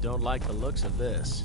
Don't like the looks of this.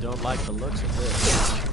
Don't like the looks of this.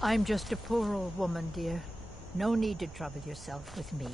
I'm just a poor old woman, dear. No need to trouble yourself with me.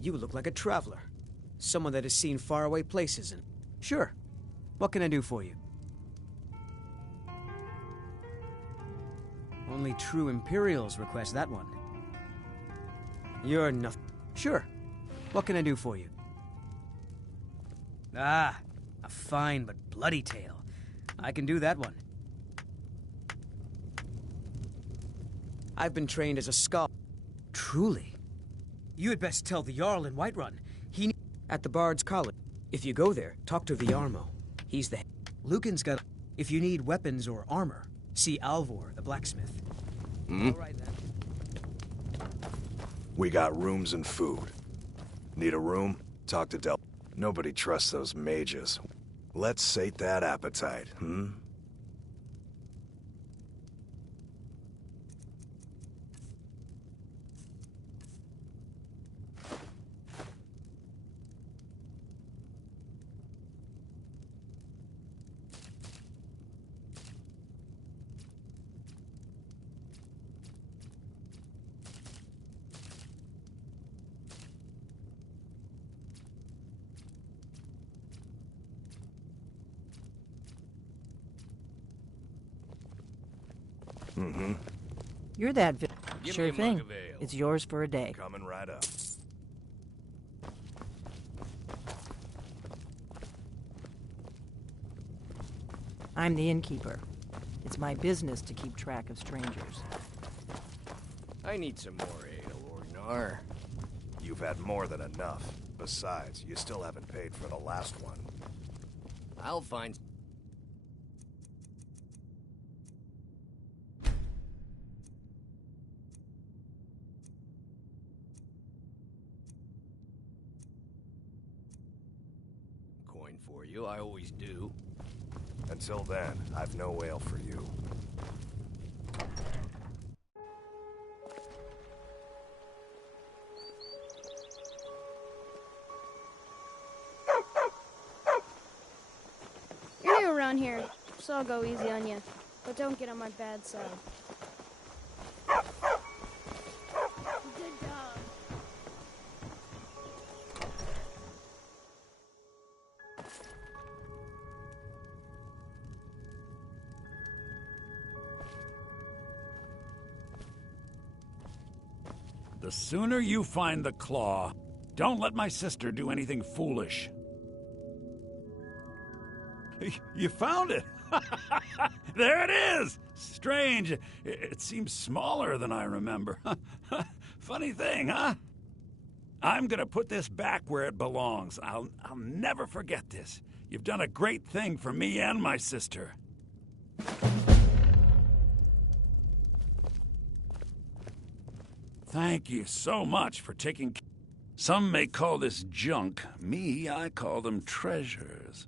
You look like a traveler. Someone that has seen faraway places and... Sure. What can I do for you? Only true Imperials request that one. You're nothing. Sure. What can I do for you? Ah, a fine but bloody tale. I can do that one. I've been trained as a scholar. Truly? You had best tell the Jarl in Whiterun. He... At the Bard's College. If you go there, talk to Viarmo. He's the... Lucan's got... If you need weapons or armor, see Alvor, the blacksmith. Hmm? All right, then. We got rooms and food. Need a room? Talk to Del. Nobody trusts those mages. Let's sate that appetite, hmm? Mm-hmm. You're that Give sure me a mug thing. of ale. It's yours for a day. Coming right up. I'm the innkeeper. It's my business to keep track of strangers. I need some more ale, Orgnar. You've had more than enough. Besides, you still haven't paid for the last one. I'll find... coin for you, I always do. Until then, I've no ale for you. You're new around here, so I'll go easy on you. But don't get on my bad side. Good dog. The sooner you find the claw, don't let my sister do anything foolish. You found it! There it is! Strange. It seems smaller than I remember. Funny thing, huh? I'm gonna put this back where it belongs. I'll never forget this. You've done a great thing for me and my sister. Thank you so much for taking... Some may call this junk. Me, I call them treasures.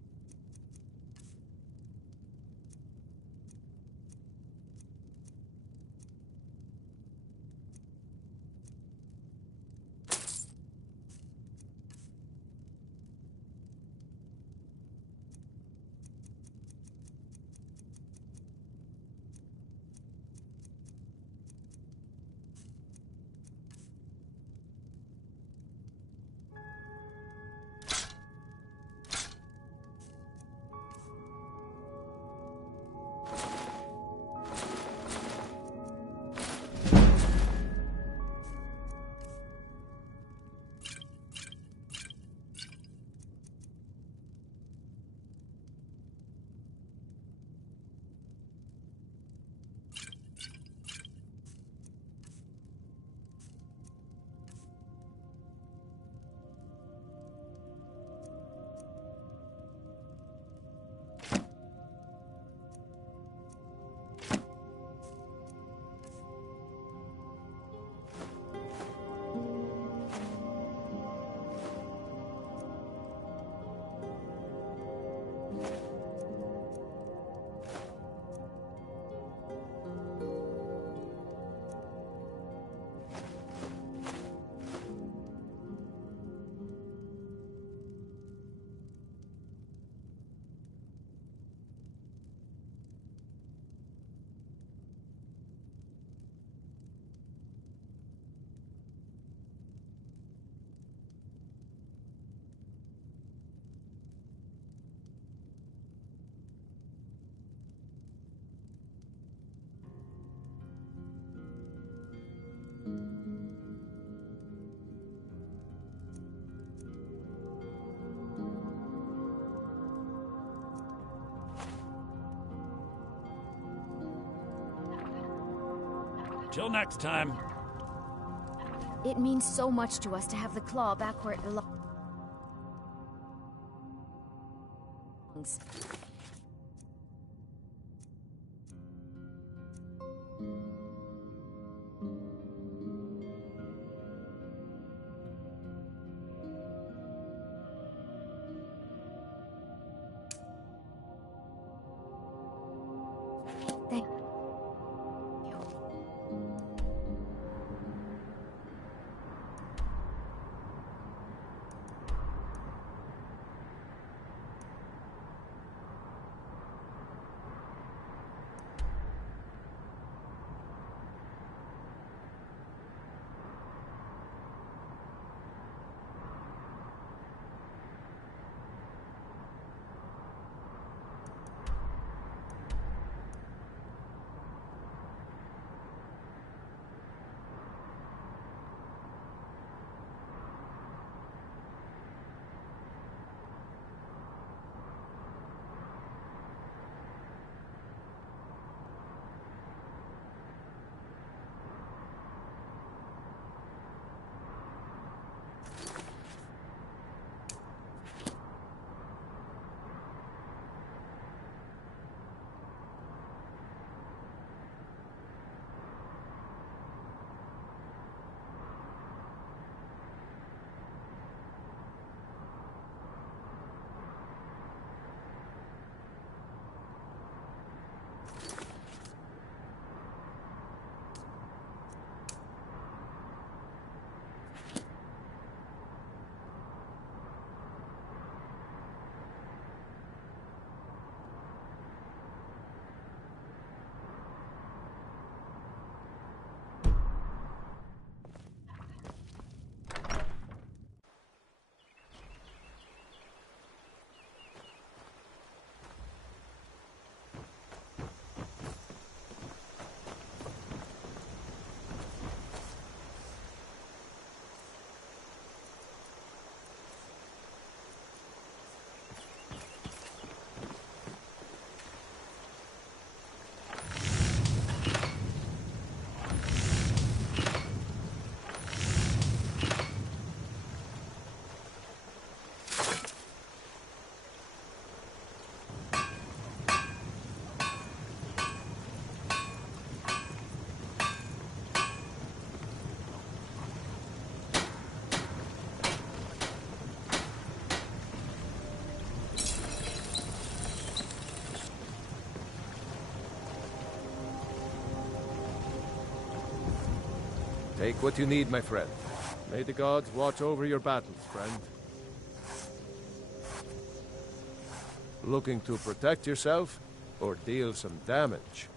Till next time. It means so much to us to have the claw back where it belongs. Thank you. Take what you need, my friend. May the gods watch over your battles, friend. Looking to protect yourself or deal some damage?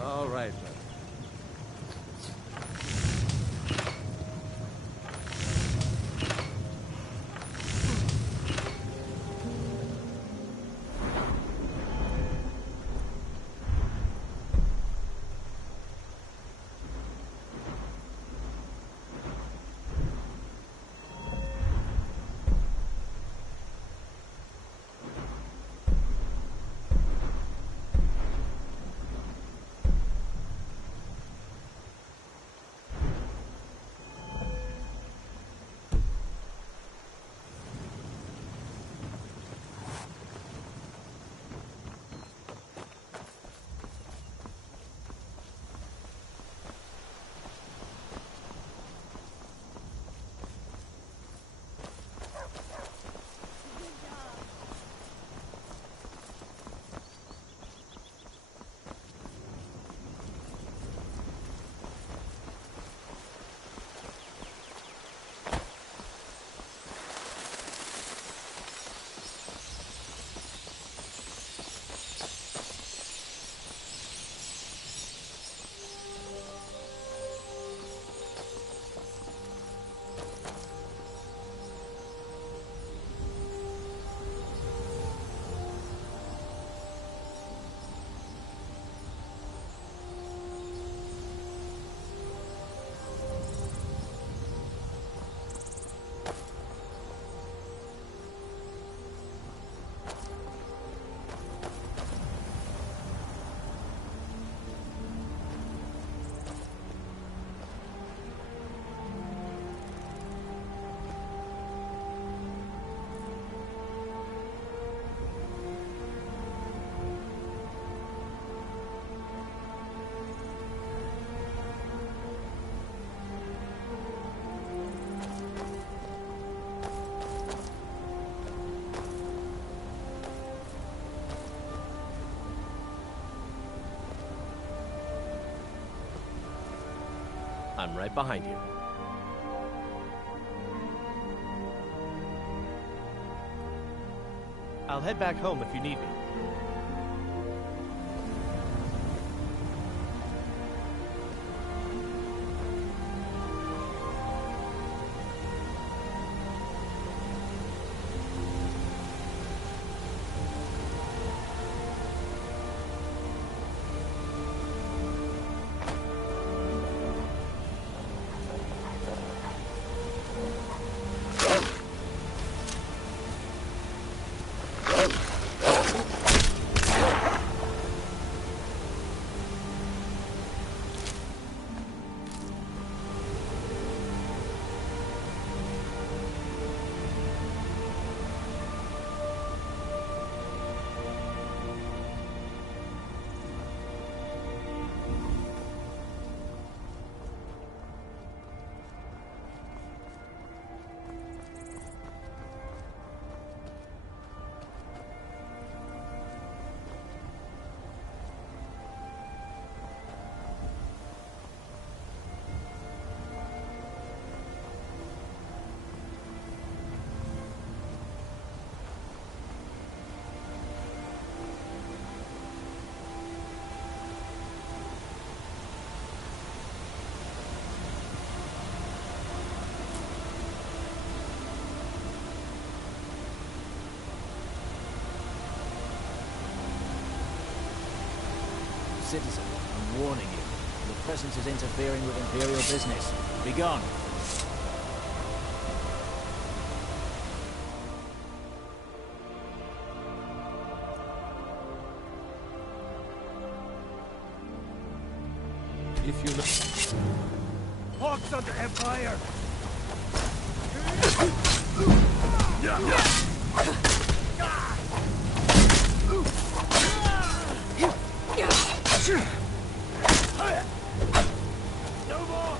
All right, then. I'm right behind you. I'll head back home if you need me. citizen. I'm warning you. Your presence is interfering with Imperial business. Be gone. If you look... Hawks under Empire! No more!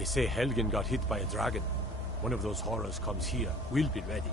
They say Helgen got hit by a dragon. One of those horrors comes here. We'll be ready.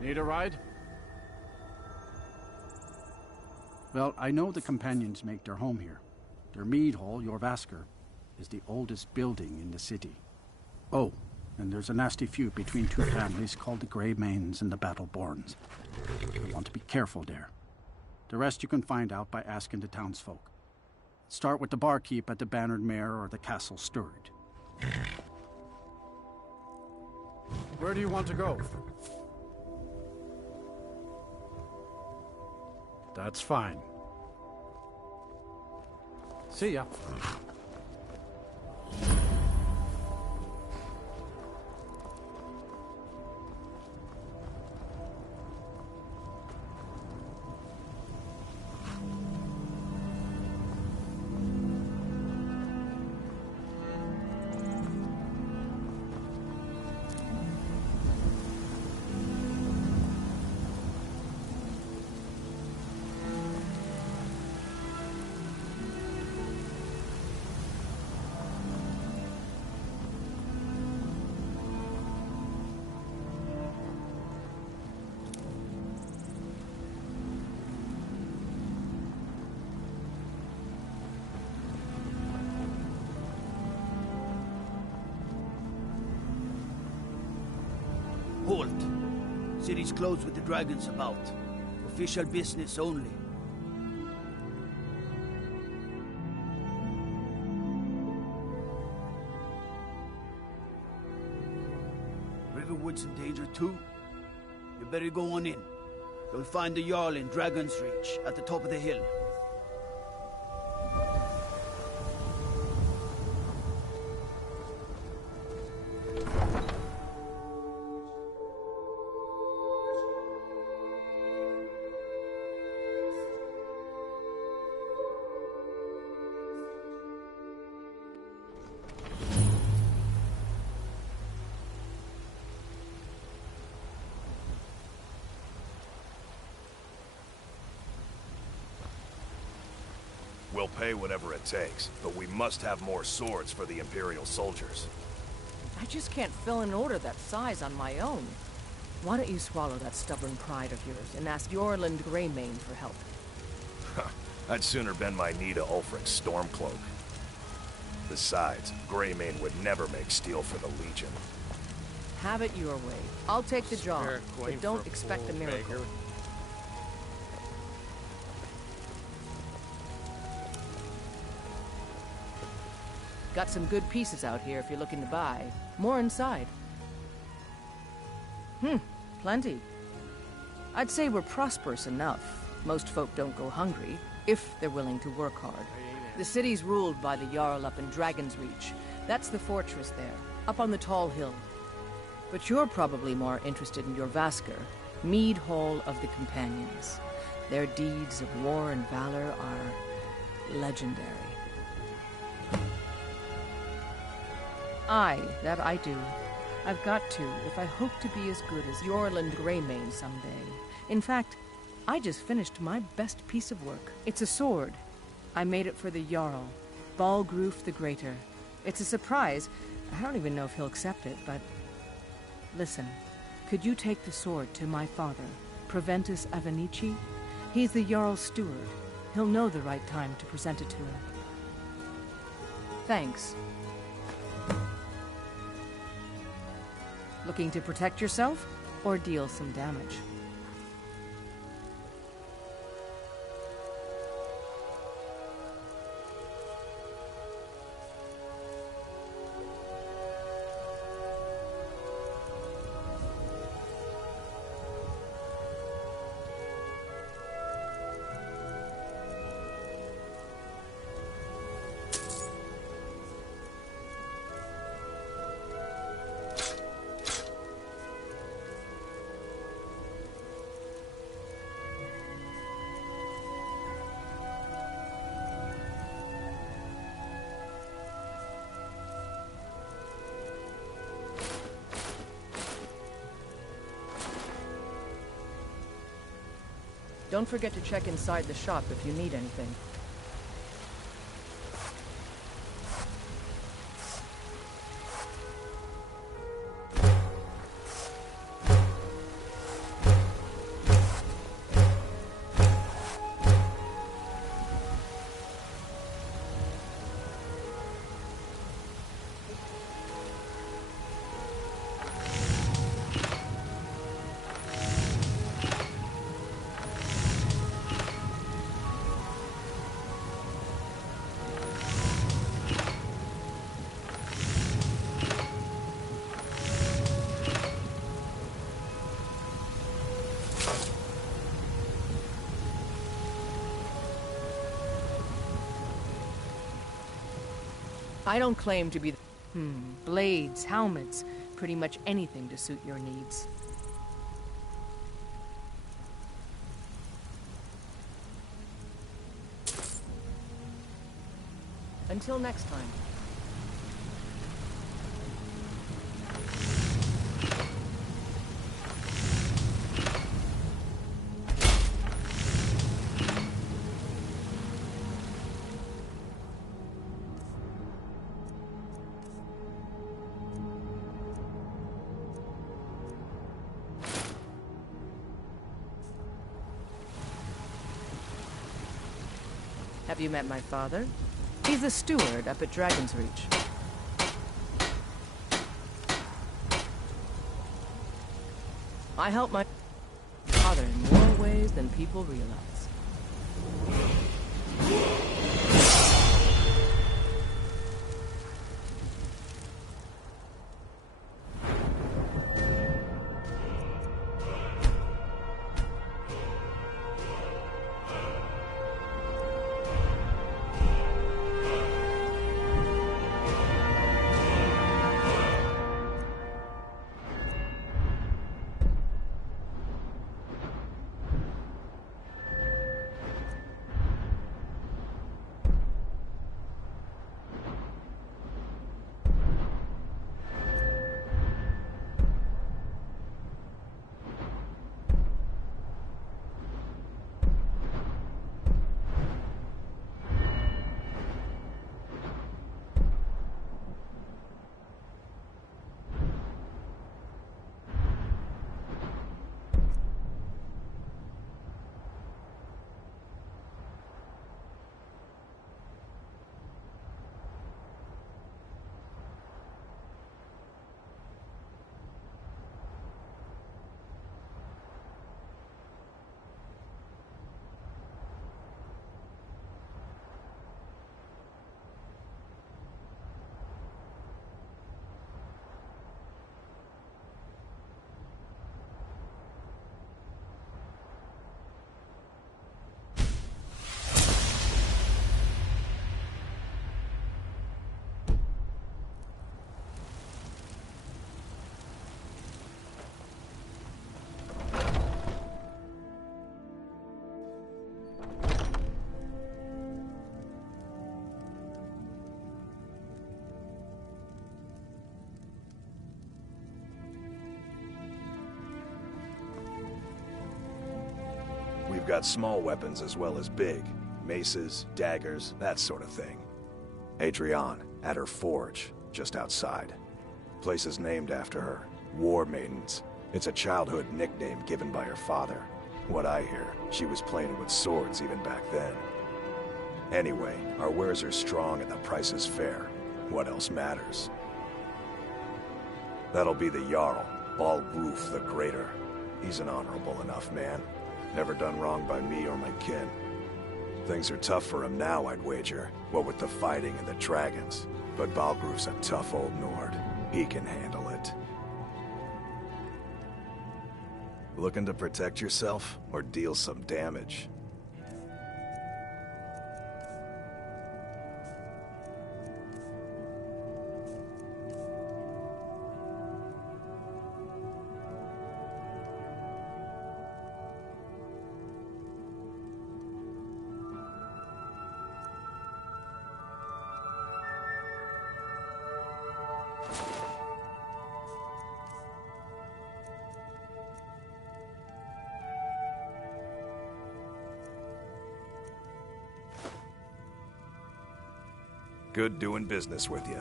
Need a ride? Well, I know the companions make their home here. Their mead hall, Jorvaskr, is the oldest building in the city. Oh, and there's a nasty feud between two families called the Greymanes and the Battleborns. You want to be careful there. The rest you can find out by asking the townsfolk. Start with the barkeep at the Bannered Mare or the Castle Sturd. Where do you want to go? That's fine. See ya. Halt. City's closed with the dragons about. Official business only. Riverwood's in danger too? You better go on in. You'll find the Jarl in Dragon's Reach, at the top of the hill. We'll pay whatever it takes, but we must have more swords for the Imperial soldiers. I just can't fill an order that size on my own. Why don't you swallow that stubborn pride of yours and ask Yorland Greymane for help? I'd sooner bend my knee to Ulfric's Stormcloak. Besides, Greymane would never make steel for the Legion. Have it your way. I'll take the job, but don't expect a miracle. Got some good pieces out here if you're looking to buy. More inside. Plenty. I'd say we're prosperous enough. Most folk don't go hungry, if they're willing to work hard. The city's ruled by the Jarl up in Dragon's Reach. That's the fortress there, up on the tall hill. But you're probably more interested in your Vasker, Mead Hall of the Companions. Their deeds of war and valor are legendary. Aye, that I do. I've got to, if I hope to be as good as Yorland Greymane someday. In fact, I just finished my best piece of work. It's a sword. I made it for the Jarl, Balgroof the Greater. It's a surprise. I don't even know if he'll accept it, but... Listen, could you take the sword to my father, Proventus Avenici? He's the Jarl's steward. He'll know the right time to present it to him. Thanks. Looking to protect yourself, or deal some damage? Don't forget to check inside the shop if you need anything. I don't claim to be... blades, helmets, pretty much anything to suit your needs. Until next time. Have you met my father? He's the steward up at Dragon's Reach. I help my father in more ways than people realize. We've got small weapons as well as big. Maces, daggers, that sort of thing. Adrienne, at her forge, just outside. Place is named after her. War Maidens. It's a childhood nickname given by her father. What I hear, she was playing with swords even back then. Anyway, our wares are strong and the price is fair. What else matters? That'll be the Jarl, Balgruf the Greater. He's an honorable enough man. Never done wrong by me or my kin. Things are tough for him now, I'd wager. What with the fighting and the dragons. But Balgruf's a tough old Nord. He can handle it. Looking to protect yourself or deal some damage? Good doing business with you.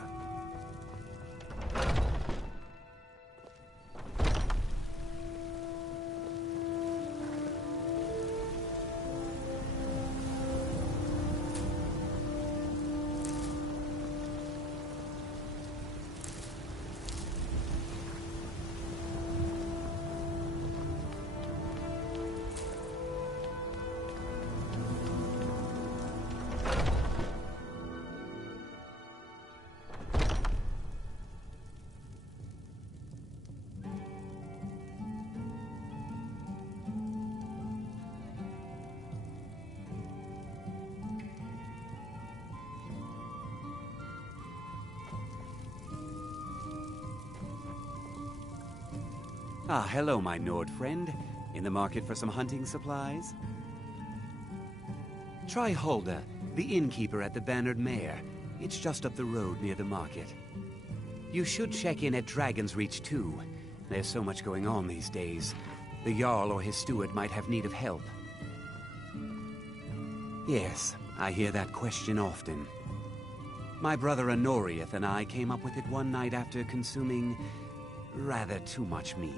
Ah, hello, my Nord friend. In the market for some hunting supplies? Try Hulda, the innkeeper at the Bannered Mare. It's just up the road near the market. You should check in at Dragon's Reach, too. There's so much going on these days. The Jarl or his steward might have need of help. Yes, I hear that question often. My brother Honorius and I came up with it one night after consuming rather too much mead.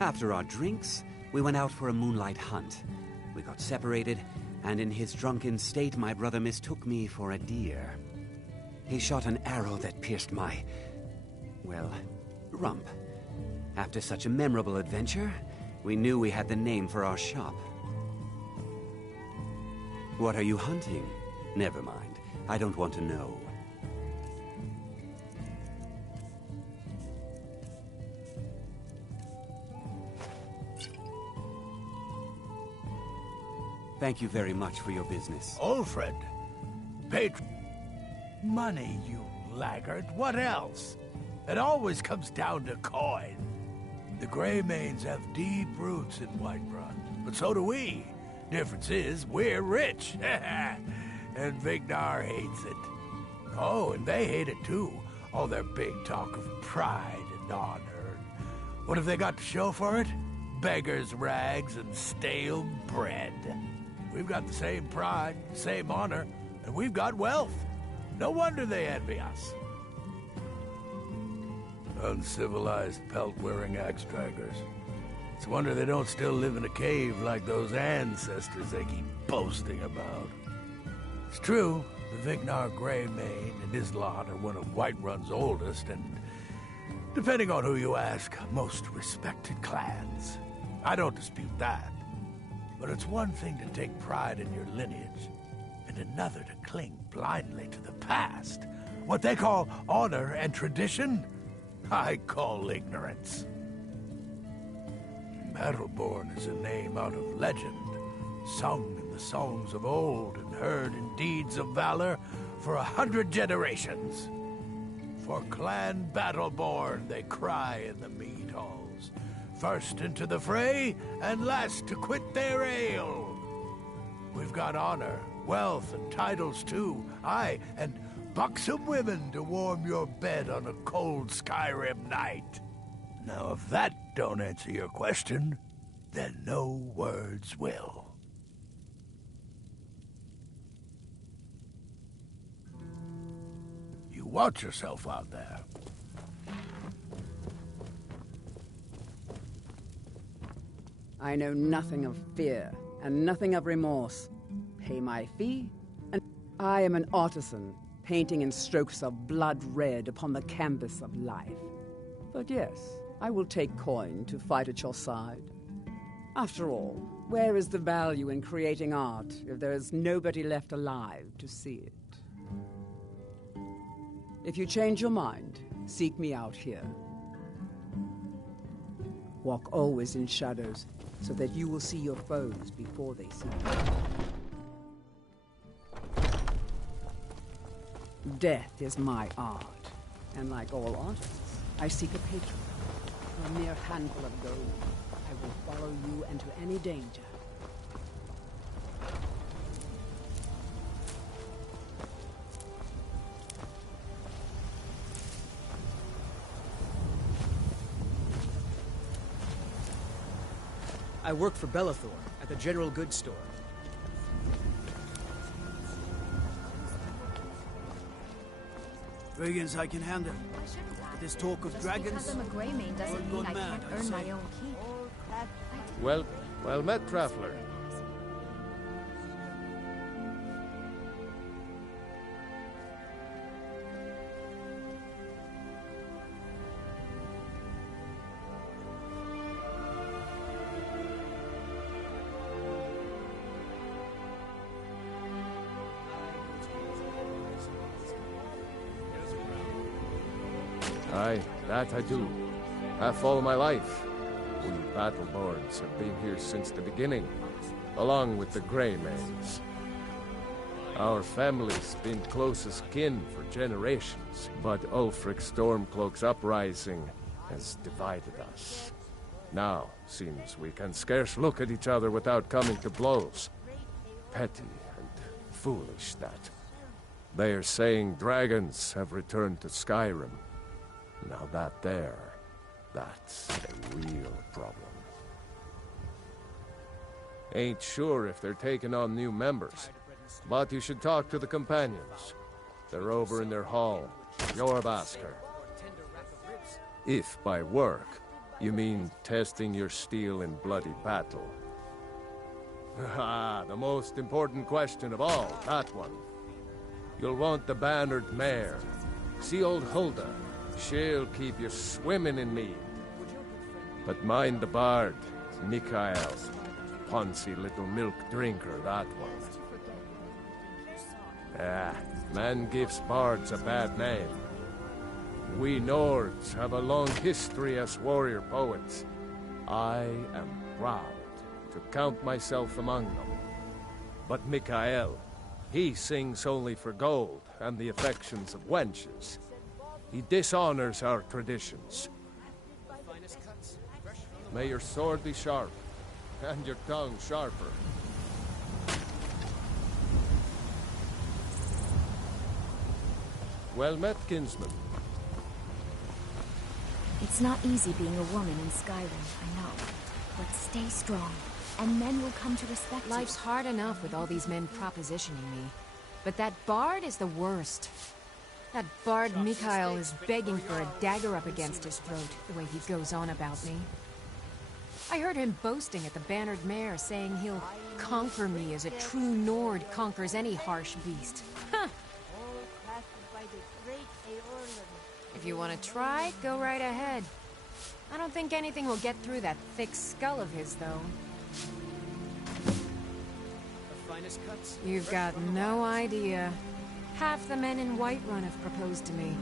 After our drinks, we went out for a moonlight hunt. We got separated, and in his drunken state, my brother mistook me for a deer. He shot an arrow that pierced my, well, rump. After such a memorable adventure, we knew we had the name for our shop. What are you hunting? Never mind. I don't want to know. Thank you very much for your business. Ulfred. Money, you laggard. What else? It always comes down to coin. The Greymanes have deep roots in Whiterun, but so do we. Difference is, we're rich. And Vignar hates it. Oh, and they hate it too. All their big talk of pride and honor. What have they got to show for it? Beggars' rags and stale bread. We've got the same pride, same honor, and we've got wealth. No wonder they envy us. Uncivilized pelt-wearing axe-draggers. It's a wonder they don't still live in a cave like those ancestors they keep boasting about. It's true, the Vignar Greymane and his lot are one of Whiterun's oldest and, depending on who you ask, most respected clans. I don't dispute that. But it's one thing to take pride in your lineage, and another to cling blindly to the past. What they call honor and tradition, I call ignorance. Battleborn is a name out of legend, sung in the songs of old and heard in deeds of valor for 100 generations. For Clan Battleborn they cry in the mead halls, first into the fray and last to quit their ale. We've got honor, wealth, and titles too, aye, and buxom women to warm your bed on a cold Skyrim night. Now, if that don't answer your question, then no words will. You watch yourself out there. I know nothing of fear, and nothing of remorse. Pay my fee, and I am an artisan, painting in strokes of blood red upon the canvas of life. But yes, I will take coin to fight at your side. After all, where is the value in creating art if there is nobody left alive to see it? If you change your mind, seek me out here. Walk always in shadows, so that you will see your foes before they see you. Death is my art, and like all artists, I seek a patron. For a mere handful of gold, I will follow you into any danger. I work for Bellathor at the General Goods Store. Brigands I can handle. This talk of dragons. Just because I'm a Greymane doesn't mean I can't earn my own keep. Well met, Traveler. Aye, that I do. Half all my life. We Battleborns have been here since the beginning, along with the Greymanes. Our family's been close as kin for generations, but Ulfric Stormcloak's uprising has divided us. Now, seems we can scarce look at each other without coming to blows. Petty and foolish, that. They are saying dragons have returned to Skyrim. Now that's a real problem. Ain't sure if they're taking on new members, but you should talk to the companions. They're over in their hall, your Basker. If by work, you mean testing your steel in bloody battle. Ah, the most important question of all, that one. You'll want the bannered mare. See old Hulda. She'll keep you swimming in mead. But mind the bard, Mikael. Poncy little milk drinker, that one. Ah, man gives bards a bad name. We Nords have a long history as warrior poets. I am proud to count myself among them. But Mikael, he sings only for gold and the affections of wenches. He dishonors our traditions. May your sword be sharp, and your tongue sharper. Well met, kinsman. It's not easy being a woman in Skyrim, I know. But stay strong, and men will come to respect you. Life's hard enough with all these men propositioning me. But that bard is the worst. That bard Mikael is begging for a dagger up against his throat, the way he goes on about me. I heard him boasting at the bannered mare, saying he'll conquer me as a true Nord conquers any harsh beast. Huh. If you want to try, go right ahead. I don't think anything will get through that thick skull of his, though. You've got no idea. Half the men in Whiterun have proposed to me.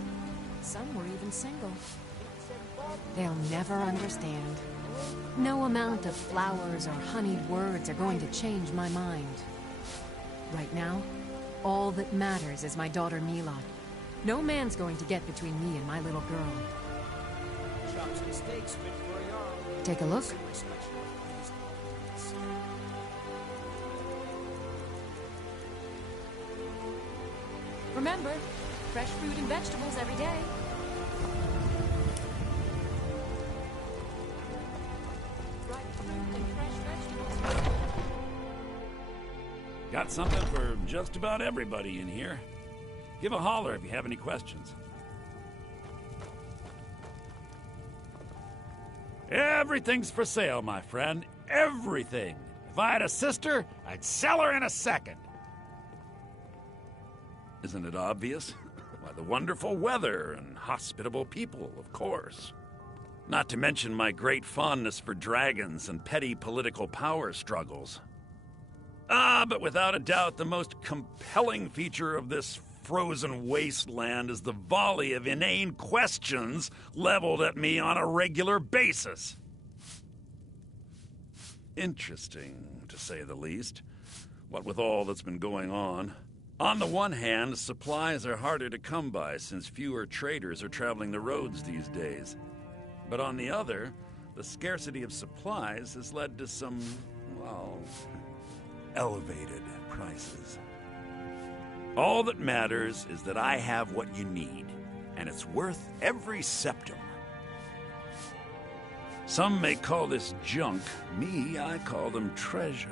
Some were even single. They'll never understand. No amount of flowers or honeyed words are going to change my mind. Right now, all that matters is my daughter Mila. No man's going to get between me and my little girl. Take a look. Remember, fresh fruit and vegetables every day. Got something for just about everybody in here. Give a holler if you have any questions. Everything's for sale, my friend. Everything. If I had a sister, I'd sell her in a second. Isn't it obvious? Why, the wonderful weather and hospitable people, of course. Not to mention my great fondness for dragons and petty political power struggles. But without a doubt, the most compelling feature of this frozen wasteland is the volley of inane questions leveled at me on a regular basis. Interesting, to say the least. What with all that's been going on. On the one hand, supplies are harder to come by since fewer traders are traveling the roads these days. But on the other, the scarcity of supplies has led to some, well, elevated prices. All that matters is that I have what you need, and it's worth every septum. Some may call this junk. Me, I call them treasures.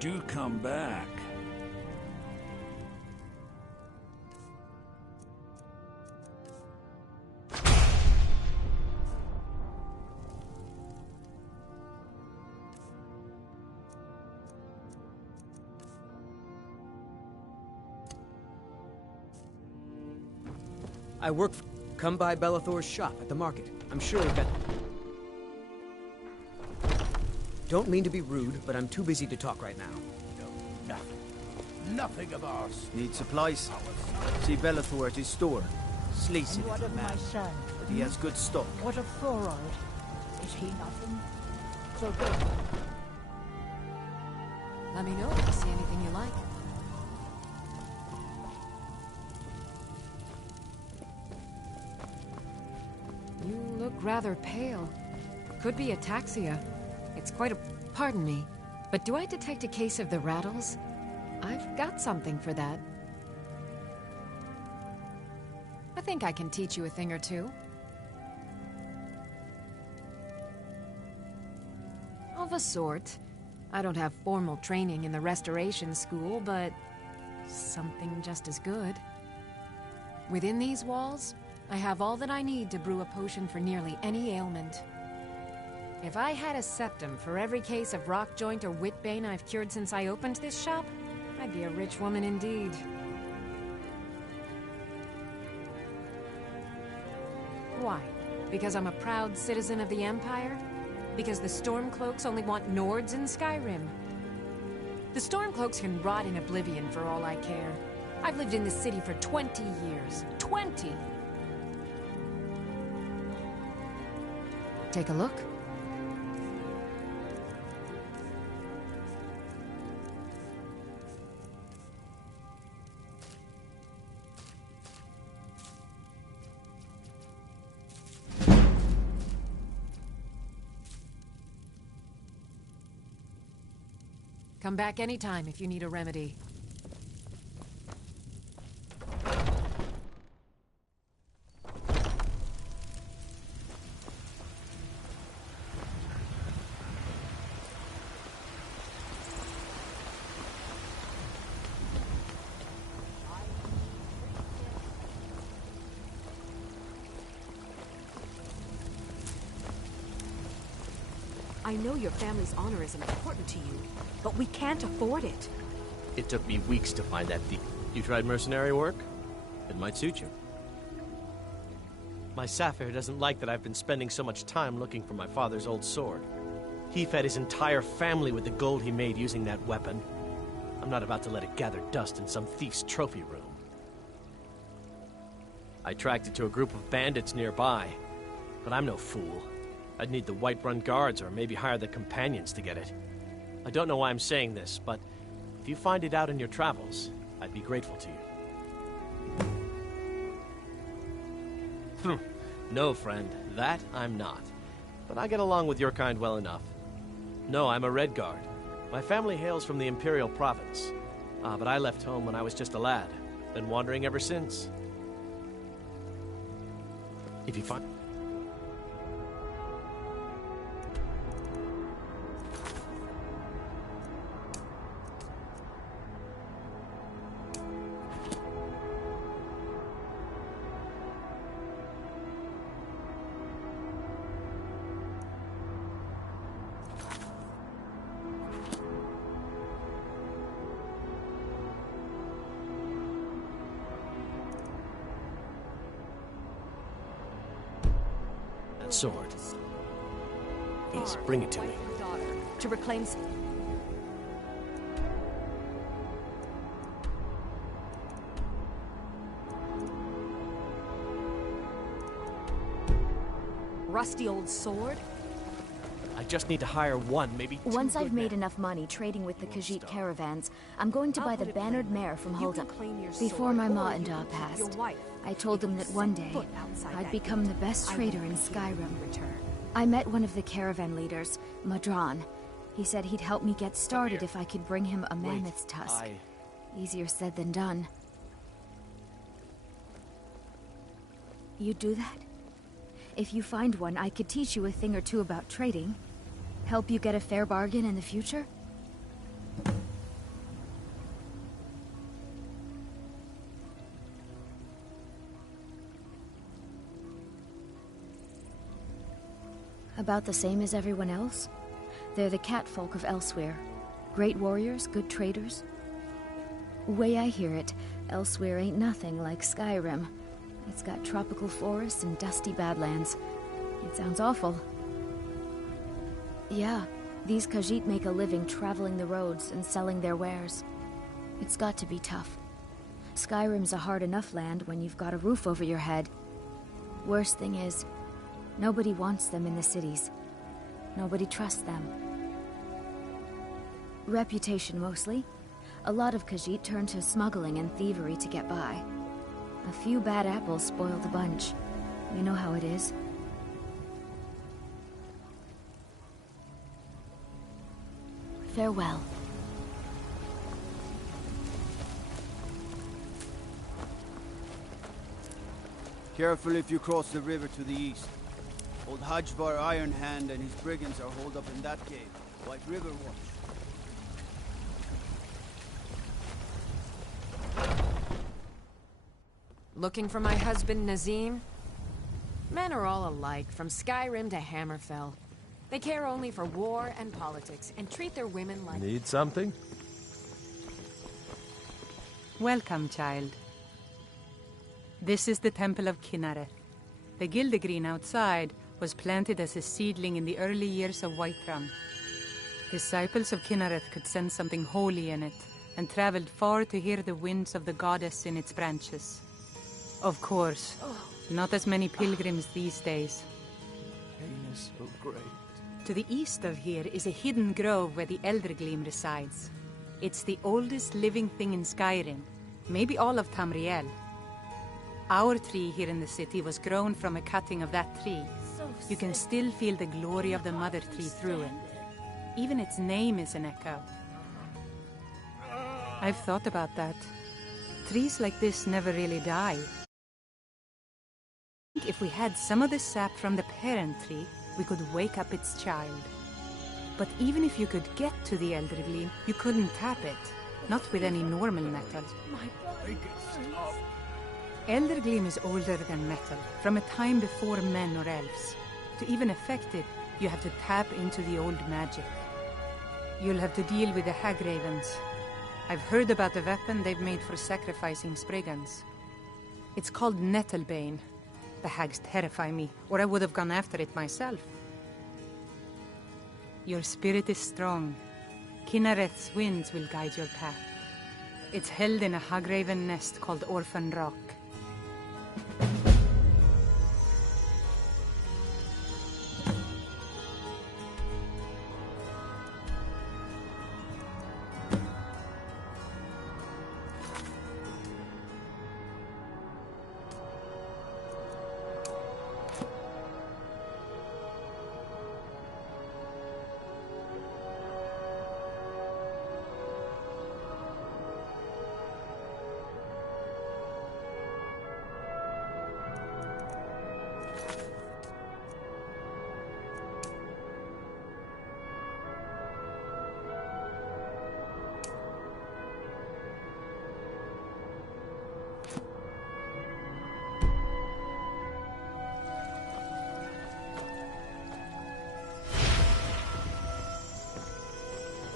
do come back. I work for... Come by Bellathor's shop at the market. I'm sure we've got... Don't mean to be rude, but I'm too busy to talk right now. No, nothing. Nothing of ours. Need supplies? See Bellathor at his store. Sleazy And what little of man. my son? But he has good stock. What of Thorold? Is he nothing? So good. Let me know if you see anything you like. You look rather pale. Could be ataxia. It's quite a... Pardon me, but do I detect a case of the rattles? I've got something for that. I think I can teach you a thing or two. Of a sort. I don't have formal training in the restoration school, but something just as good. Within these walls, I have all that I need to brew a potion for nearly any ailment. If I had a septum for every case of rock joint or whitbane I've cured since I opened this shop, I'd be a rich woman indeed. Why? Because I'm a proud citizen of the Empire? Because the Stormcloaks only want Nords in Skyrim? The Stormcloaks can rot in oblivion for all I care. I've lived in this city for 20 years. 20! Take a look. Come back anytime if you need a remedy. I know your family's honor is important to you, but we can't afford it. It took me weeks to find that thief. You tried mercenary work? It might suit you. My Sapphire doesn't like that I've been spending so much time looking for my father's old sword. He fed his entire family with the gold he made using that weapon. I'm not about to let it gather dust in some thief's trophy room. I tracked it to a group of bandits nearby, but I'm no fool. I'd need the Whiterun guards or maybe hire the companions to get it. I don't know why I'm saying this, but if you find it out in your travels, I'd be grateful to you. No, friend, that I'm not. But I get along with your kind well enough. No, I'm a Red Guard. My family hails from the Imperial Province. But I left home when I was just a lad. Been wandering ever since. If you find... sword. Please, bring it to me. To reclaim... Rusty old sword? I just need to hire one, maybe two. Once I've made enough money trading with the Khajiit caravans, I'm going to buy the bannered mare from Hulda. Before my ma and Da passed, I told them that one day, I'd become the best trader in Skyrim. I met one of the caravan leaders, Madran. He said he'd help me get started if I could bring him a mammoth's tusk. Easier said than done. You'd do that? If you find one, I could teach you a thing or two about trading. Help you get a fair bargain in the future? About the same as everyone else. They're the catfolk of Elsewhere. Great warriors, good traders. Way I hear it, Elsewhere ain't nothing like Skyrim. It's got tropical forests and dusty badlands. It sounds awful. Yeah, these Khajiit make a living traveling the roads and selling their wares. It's got to be tough. Skyrim's a hard enough land when you've got a roof over your head. Worst thing is, nobody wants them in the cities. Nobody trusts them. Reputation mostly. A lot of Khajiit turn to smuggling and thievery to get by. A few bad apples spoil the bunch. You know how it is. Farewell. Careful if you cross the river to the east. Old Hajvar Iron Hand and his brigands are holed up in that cave. White River Watch. Looking for my husband, Nazim? Men are all alike, from Skyrim to Hammerfell. They care only for war and politics, and treat their women like... Need something? Welcome, child. This is the Temple of Kynareth. The Gildegreen outside was planted as a seedling in the early years of Whiterun. Disciples of Kynareth could sense something holy in it, and traveled far to hear the winds of the goddess in its branches. Of course, not as many pilgrims these days. Pain is so great. To the east of here is a hidden grove where the Eldergleam resides. It's the oldest living thing in Skyrim, maybe all of Tamriel. Our tree here in the city was grown from a cutting of that tree. You can still feel the glory of the mother tree through it. Even its name is an echo. I've thought about that. Trees like this never really die. If we had some of the sap from the parent tree, we could wake up its child. But even if you could get to the Eldergleam, you couldn't tap it. Not with any normal metal. Eldergleam is older than metal, from a time before men or elves. To even affect it, you have to tap into the old magic. You'll have to deal with the Hagravens. I've heard about the weapon they've made for sacrificing Spriggans. It's called Nettlebane. The hags terrify me, or I would have gone after it myself. Your spirit is strong. Kynareth's winds will guide your path. It's held in a Hagraven nest called Orphan Rock.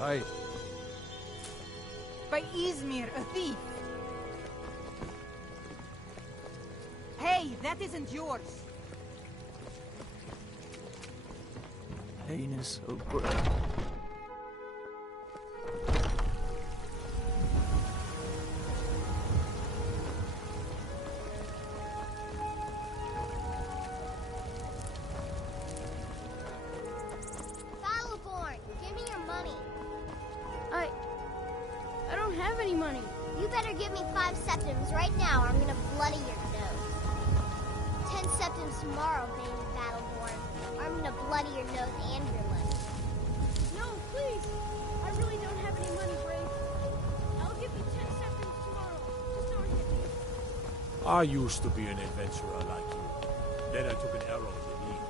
Aye. By Izmir, a thief! Hey, that isn't yours! Pain is so great. Battleborn, give me your money. I don't have any money. You better give me 5 septims right now or I'm gonna bloody your nose. 10 septims tomorrow, baby Battleborn. Or I'm gonna bloody your nose and your leg. No, please. I really don't have any money, Brave. I'll give you 10 septims tomorrow. Just don't hit me. I used to be an adventurer like you. Then I took an arrow in the knee.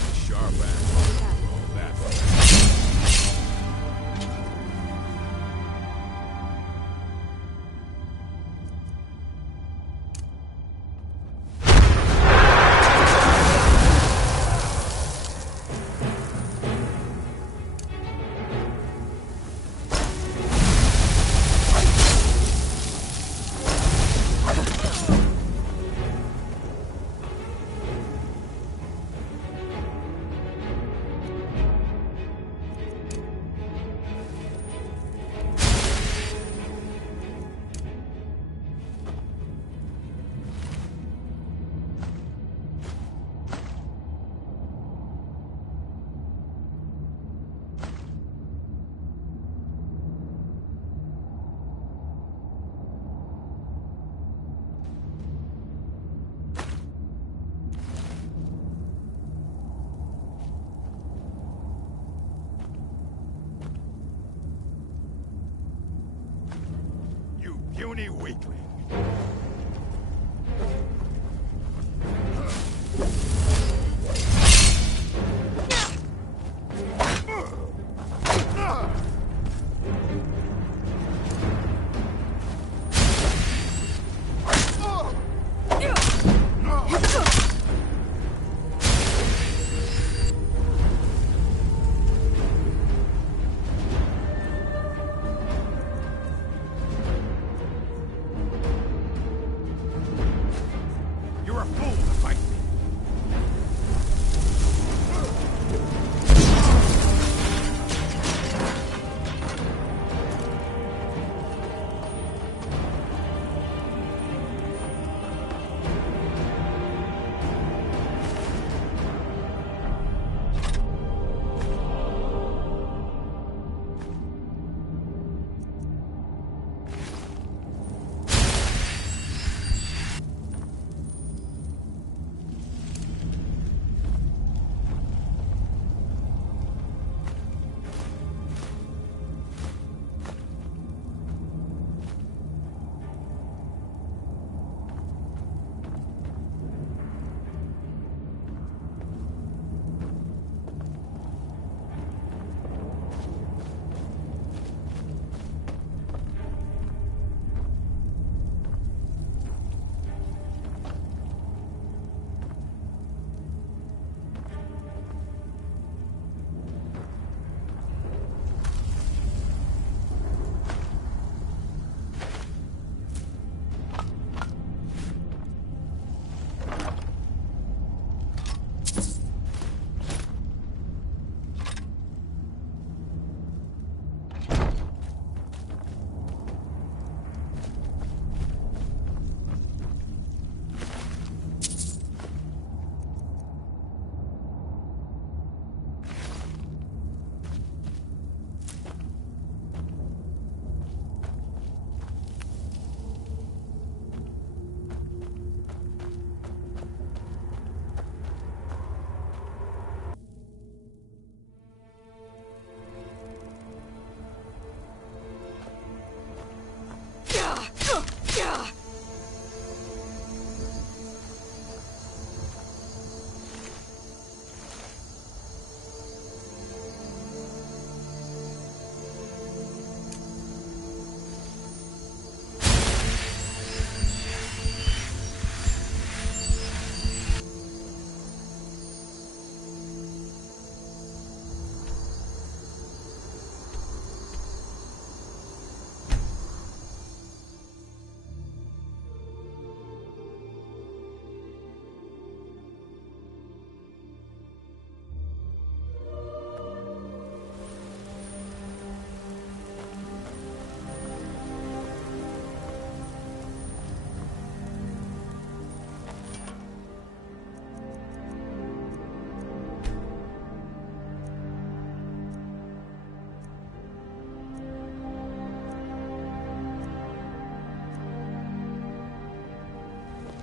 got the sharp axe. All that. Puny weakling.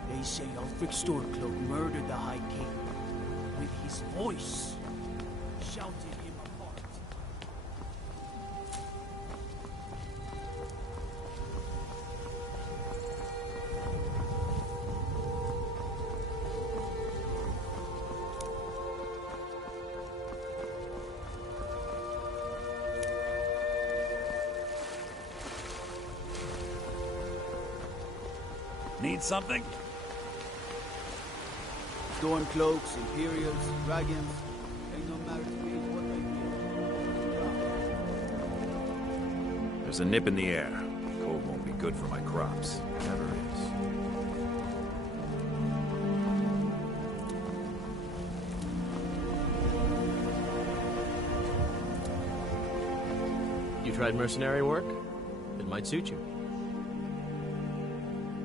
They say Ulfric Stormcloak murdered the High King with his voice, shouted him apart. Need something? Storm cloaks, Imperials, dragons. Ain't no matter to me what they There's a nip in the air. Cold won't be good for my crops. Never is. You tried mercenary work? It might suit you.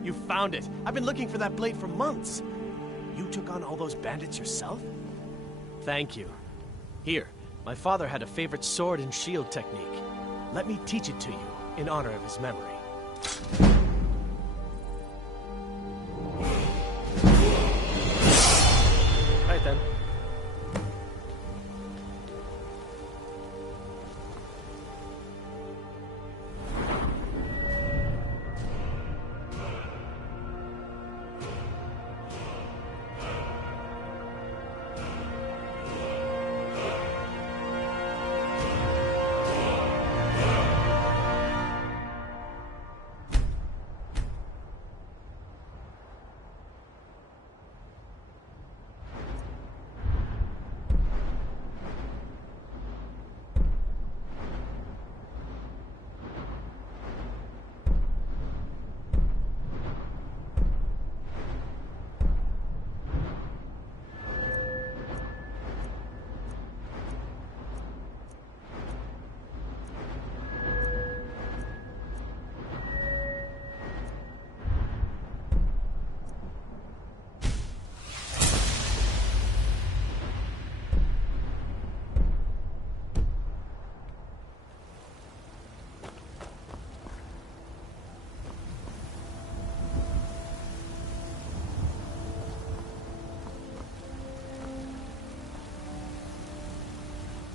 You found it! I've been looking for that blade for months! You took on all those bandits yourself? Thank you. Here, my father had a favorite sword and shield technique. Let me teach it to you, in honor of his memory. Right then.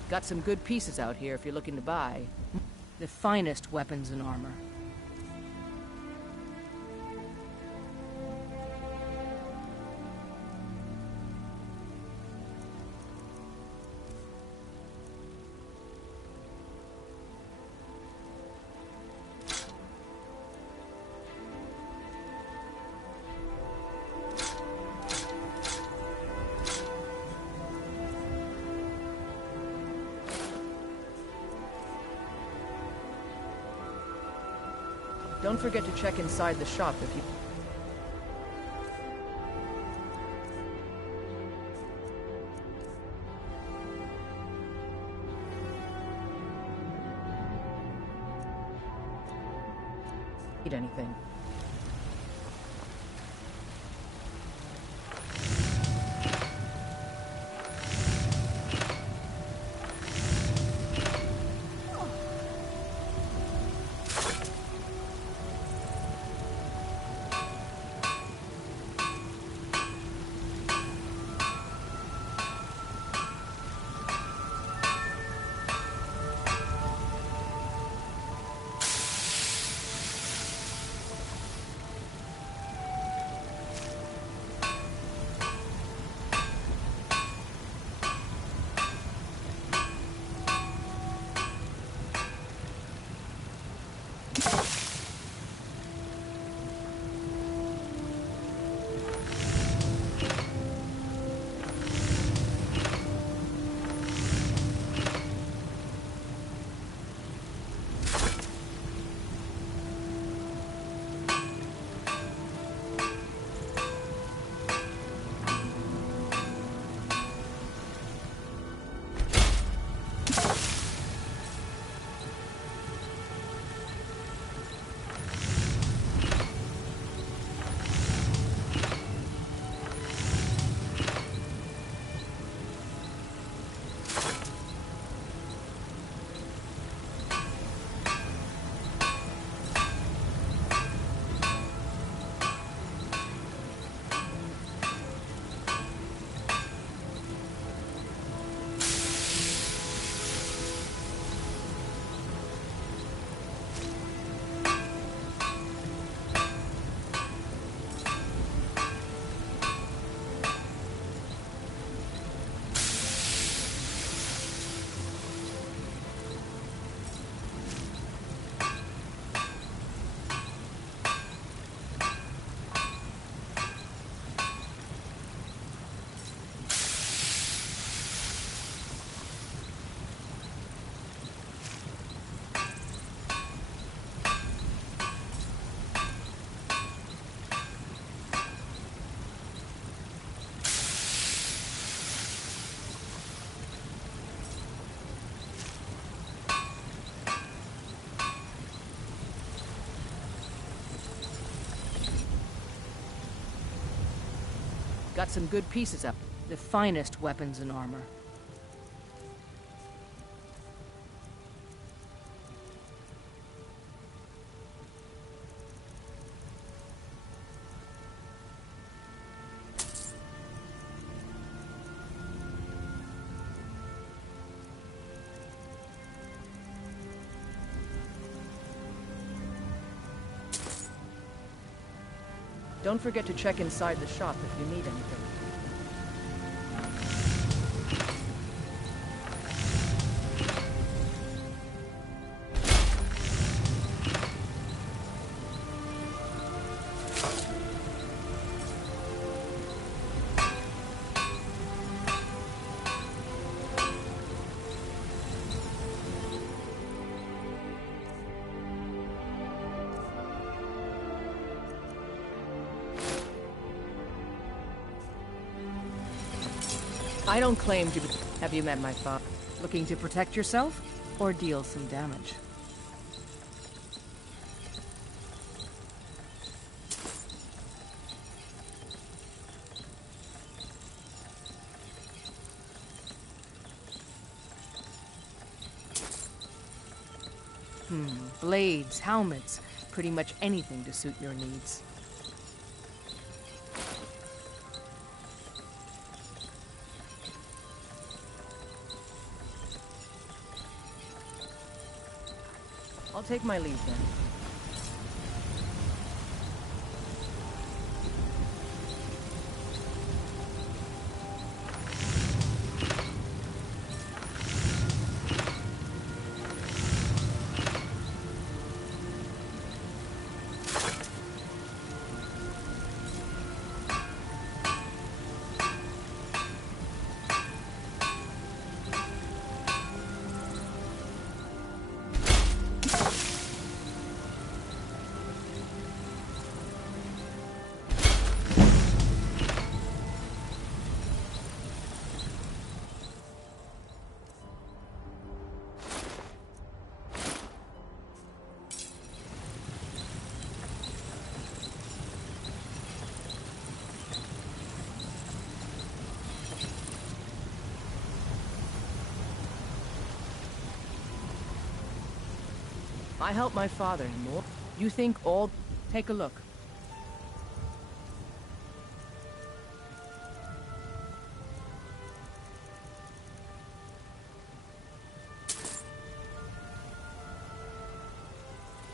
Got some good pieces out here if you're looking to buy. The finest weapons and armor. Don't forget to check inside the shop if you... need anything. Got some good pieces up. The finest weapons and armor. Don't forget to check inside the shop if you need anything. I don't claim to be... Have you met my father? Looking to protect yourself, or deal some damage? Blades, helmets, pretty much anything to suit your needs. I'll take my leave then. I helped my father and more. You think all... Take a look.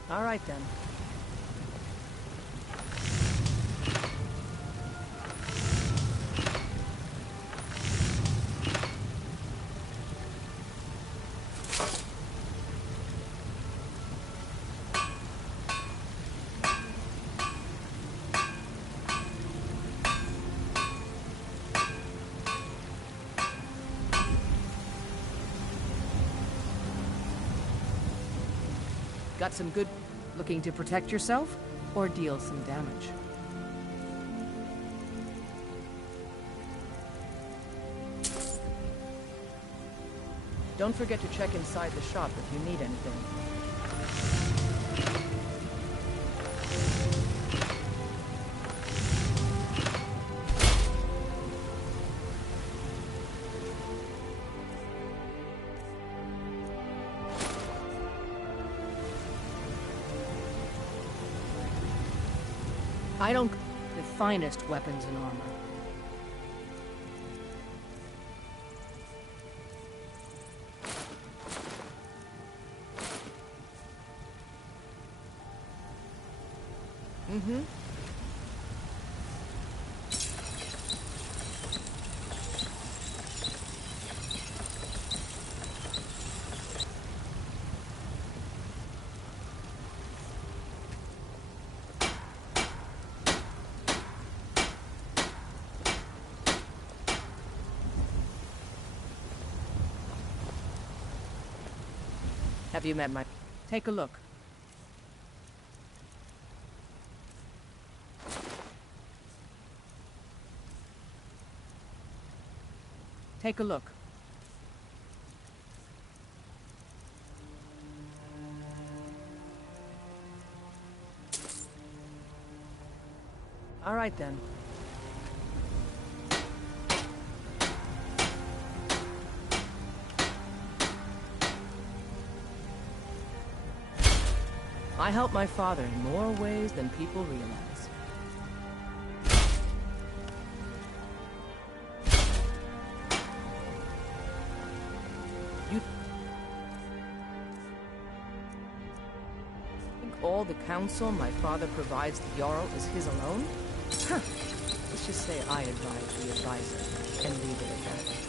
All right then. Got some good... Looking to protect yourself, or deal some damage? Don't forget to check inside the shop if you need anything. I don't... The finest weapons and armor. Have you met my... Take a look. Take a look. All right then. I help my father in more ways than people realize. You think all the counsel my father provides the Jarl is his alone? Huh. Let's just say I advise the advisor and leave it at that.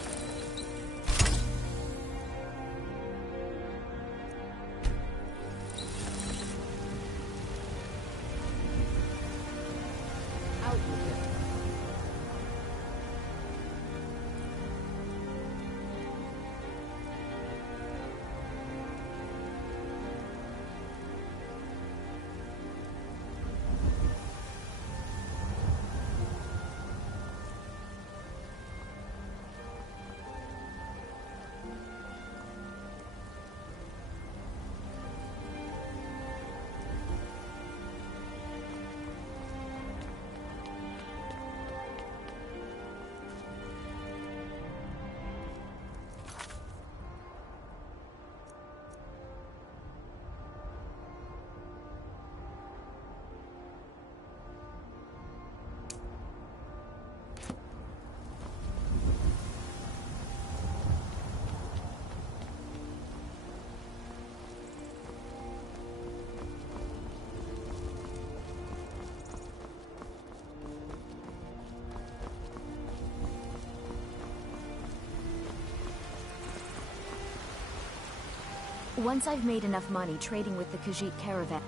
Once I've made enough money trading with the Khajiit caravan...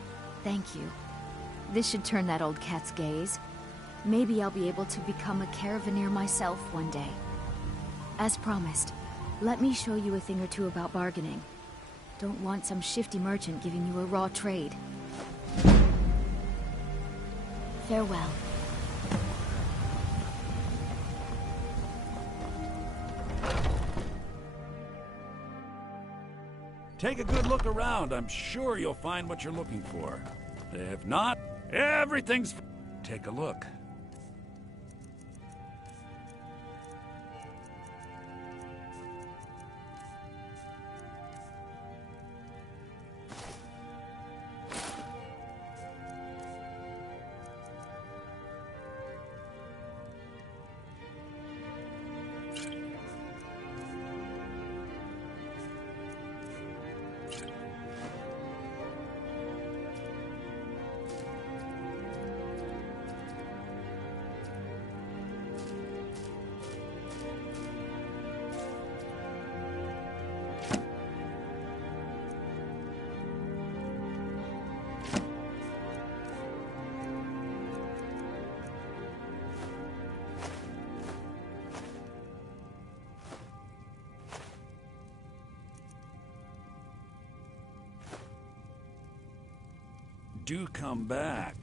Thank you. This should turn that old cat's gaze. Maybe I'll be able to become a caravaneer myself one day. As promised, let me show you a thing or two about bargaining. Don't want some shifty merchant giving you a raw trade. Farewell. Take a good look around. I'm sure you'll find what you're looking for. If not, everything's... Take a look. Do come back.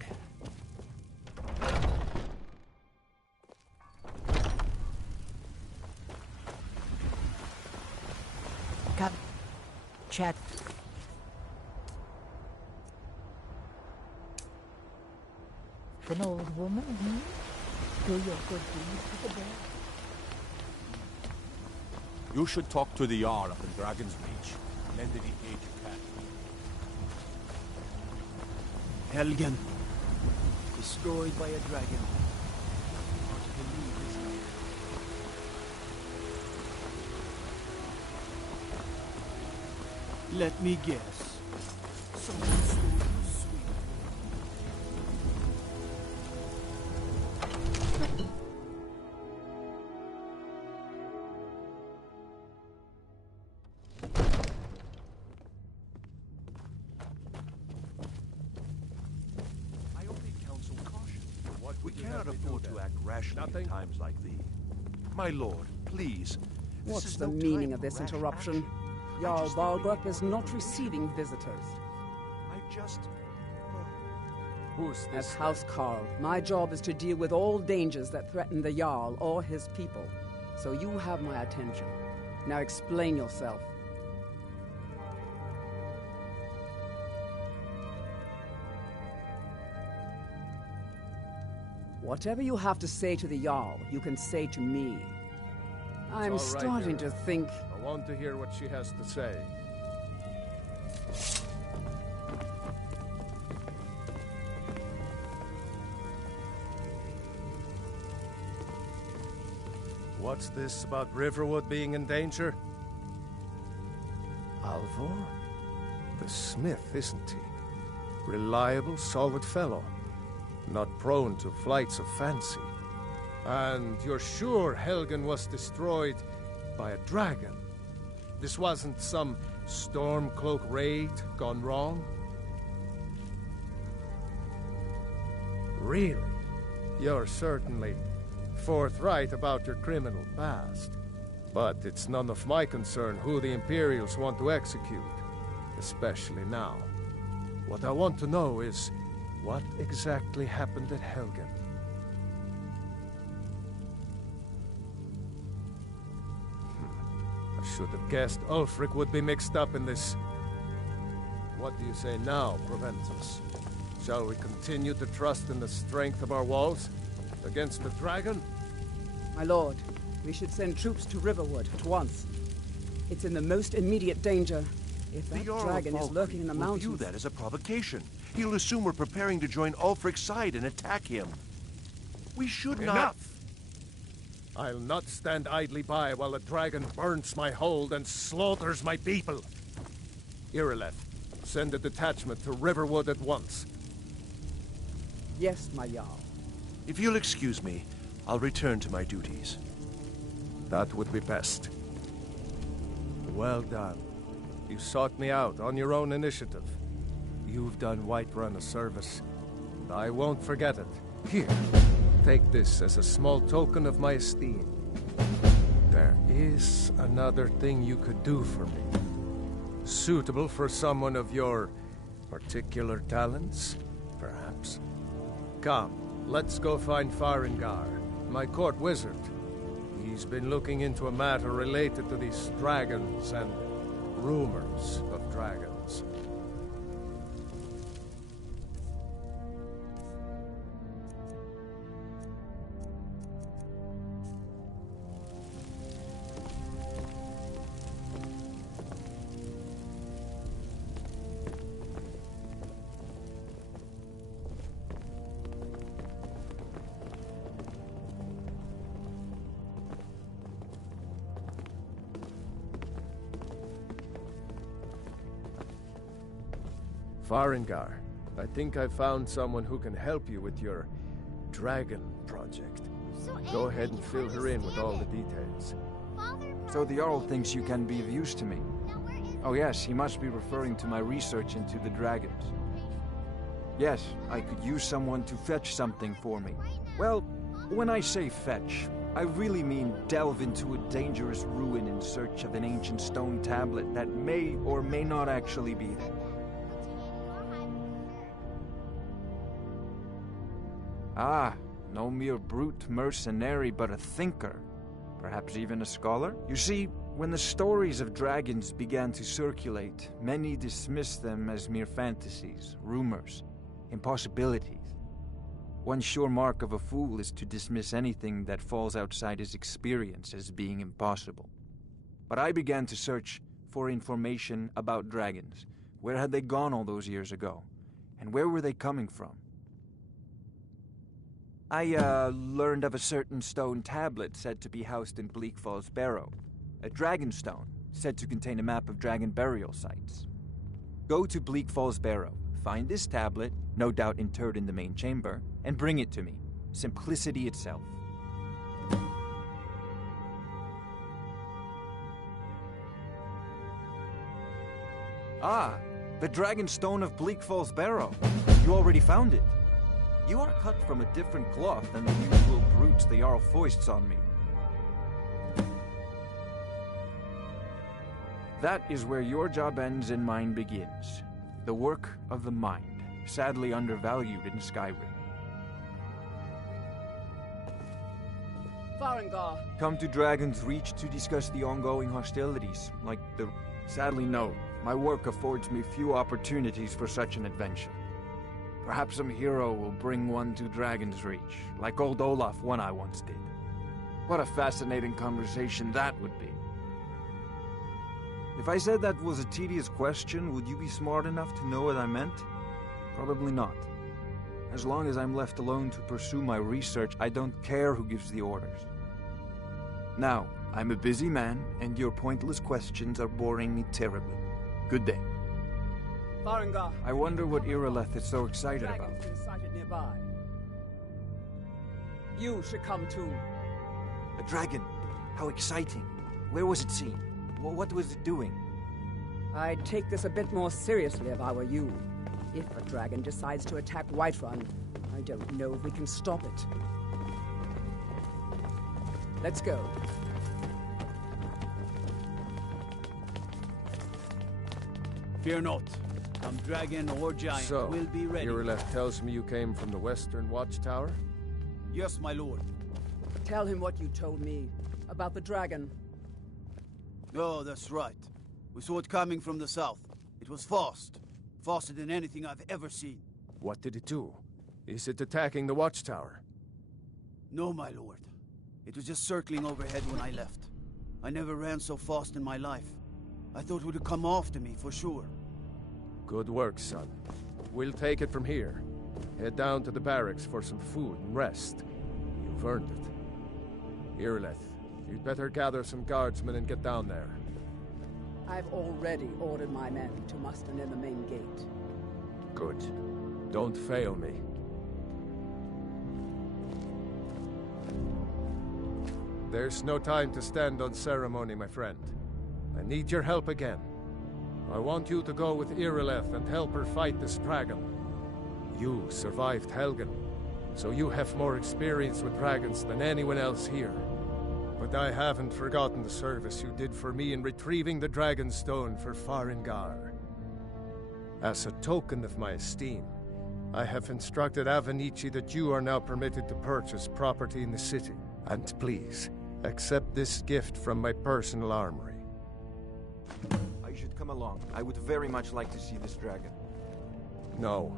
Come. Chat. An old woman, Do your good deeds to the bear. You should talk to the Jarl up in Dragon's Reach. Lend any aid you can. Helgen. Destroyed by a dragon. Hard to believe, isn't it? Let me guess. Someone stole your sweet. We cannot afford to act rashly in times like these. My lord, please. What's the meaning of this interruption? Jarl Balgrup is not receiving visitors. I just... Who's this? As House Carl, my job is to deal with all dangers that threaten the Jarl or his people. So you have my attention. Now explain yourself. Whatever you have to say to the Jarl, you can say to me. I'm starting to think... I want to hear what she has to say. What's this about Riverwood being in danger? Alvor? The smith, isn't he? Reliable, solid fellow. Not prone to flights of fancy. And you're sure Helgen was destroyed by a dragon? This wasn't some Stormcloak raid gone wrong? Really? You're certainly forthright about your criminal past. But it's none of my concern who the Imperials want to execute, especially now. What I want to know is, what exactly happened at Helgen? I should have guessed Ulfric would be mixed up in this. What do you say now, Proventus? Shall we continue to trust in the strength of our walls against the dragon? My lord, we should send troops to Riverwood at once. It's in the most immediate danger. If that dragon is lurking in the mountains... will view that as a provocation. He'll assume we're preparing to join Ulfric's side and attack him. We should not... Enough! I'll not stand idly by while the dragon burns my hold and slaughters my people. Irileth, send a detachment to Riverwood at once. Yes, my Jarl. If you'll excuse me, I'll return to my duties. That would be best. Well done. You sought me out on your own initiative. You've done Whiterun a service, and I won't forget it. Here, take this as a small token of my esteem. There is another thing you could do for me. Suitable for someone of your particular talents, perhaps. Come, let's go find Farengar, my court wizard. He's been looking into a matter related to these dragons and rumors of dragons. Farengar, I think I found someone who can help you with your dragon project. Go ahead and fill her in with all the details. So the Jarl thinks you can be of use to me. Oh yes, he must be referring to my research into the dragons. Yes, I could use someone to fetch something for me. Well, when I say fetch, I really mean delve into a dangerous ruin in search of an ancient stone tablet that may or may not actually be there. Ah, no mere brute mercenary, but a thinker. Perhaps even a scholar? You see, when the stories of dragons began to circulate, many dismissed them as mere fantasies, rumors, impossibilities. One sure mark of a fool is to dismiss anything that falls outside his experience as being impossible. But I began to search for information about dragons. Where had they gone all those years ago? And where were they coming from? I learned of a certain stone tablet said to be housed in Bleak Falls Barrow. A dragon stone, said to contain a map of dragon burial sites. Go to Bleak Falls Barrow, find this tablet, no doubt interred in the main chamber, and bring it to me. Simplicity itself. Ah, the dragon stone of Bleak Falls Barrow. You already found it. You are cut from a different cloth than the usual brutes the Jarl foists on me. That is where your job ends and mine begins. The work of the mind, sadly undervalued in Skyrim. Farengar! Come to Dragon's Reach to discuss the ongoing hostilities, like the... Sadly, no. My work affords me few opportunities for such an adventure. Perhaps some hero will bring one to Dragon's Reach, like old Olaf one I once did. What a fascinating conversation that would be. If I said that was a tedious question, would you be smart enough to know what I meant? Probably not. As long as I'm left alone to pursue my research, I don't care who gives the orders. Now, I'm a busy man, and your pointless questions are boring me terribly. Good day. Farengar. I wonder what Irileth is so excited about. Dragon's been sighted nearby. You should come too. A dragon? How exciting. Where was it seen? What was it doing? I'd take this a bit more seriously if I were you. If a dragon decides to attack Whiterun, I don't know if we can stop it. Let's go. Fear not. Come dragon or giant, So, will be ready. Irileth tells me you came from the Western Watchtower? Yes, my lord. Tell him what you told me about the dragon. Oh, that's right. We saw it coming from the south. It was fast. Faster than anything I've ever seen. What did it do? Is it attacking the Watchtower? No, my lord. It was just circling overhead when I left. I never ran so fast in my life. I thought it would come after me, for sure. Good work, son. We'll take it from here. Head down to the barracks for some food and rest. You've earned it. Irileth, you'd better gather some guardsmen and get down there. I've already ordered my men to muster near the main gate. Good. Don't fail me. There's no time to stand on ceremony, my friend. I need your help again. I want you to go with Irileth and help her fight this dragon. You survived Helgen, so you have more experience with dragons than anyone else here. But I haven't forgotten the service you did for me in retrieving the Dragon's Stone for Farengar. As a token of my esteem, I have instructed Avenici that you are now permitted to purchase property in the city. And please, accept this gift from my personal armory. I should come along. I would very much like to see this dragon. No,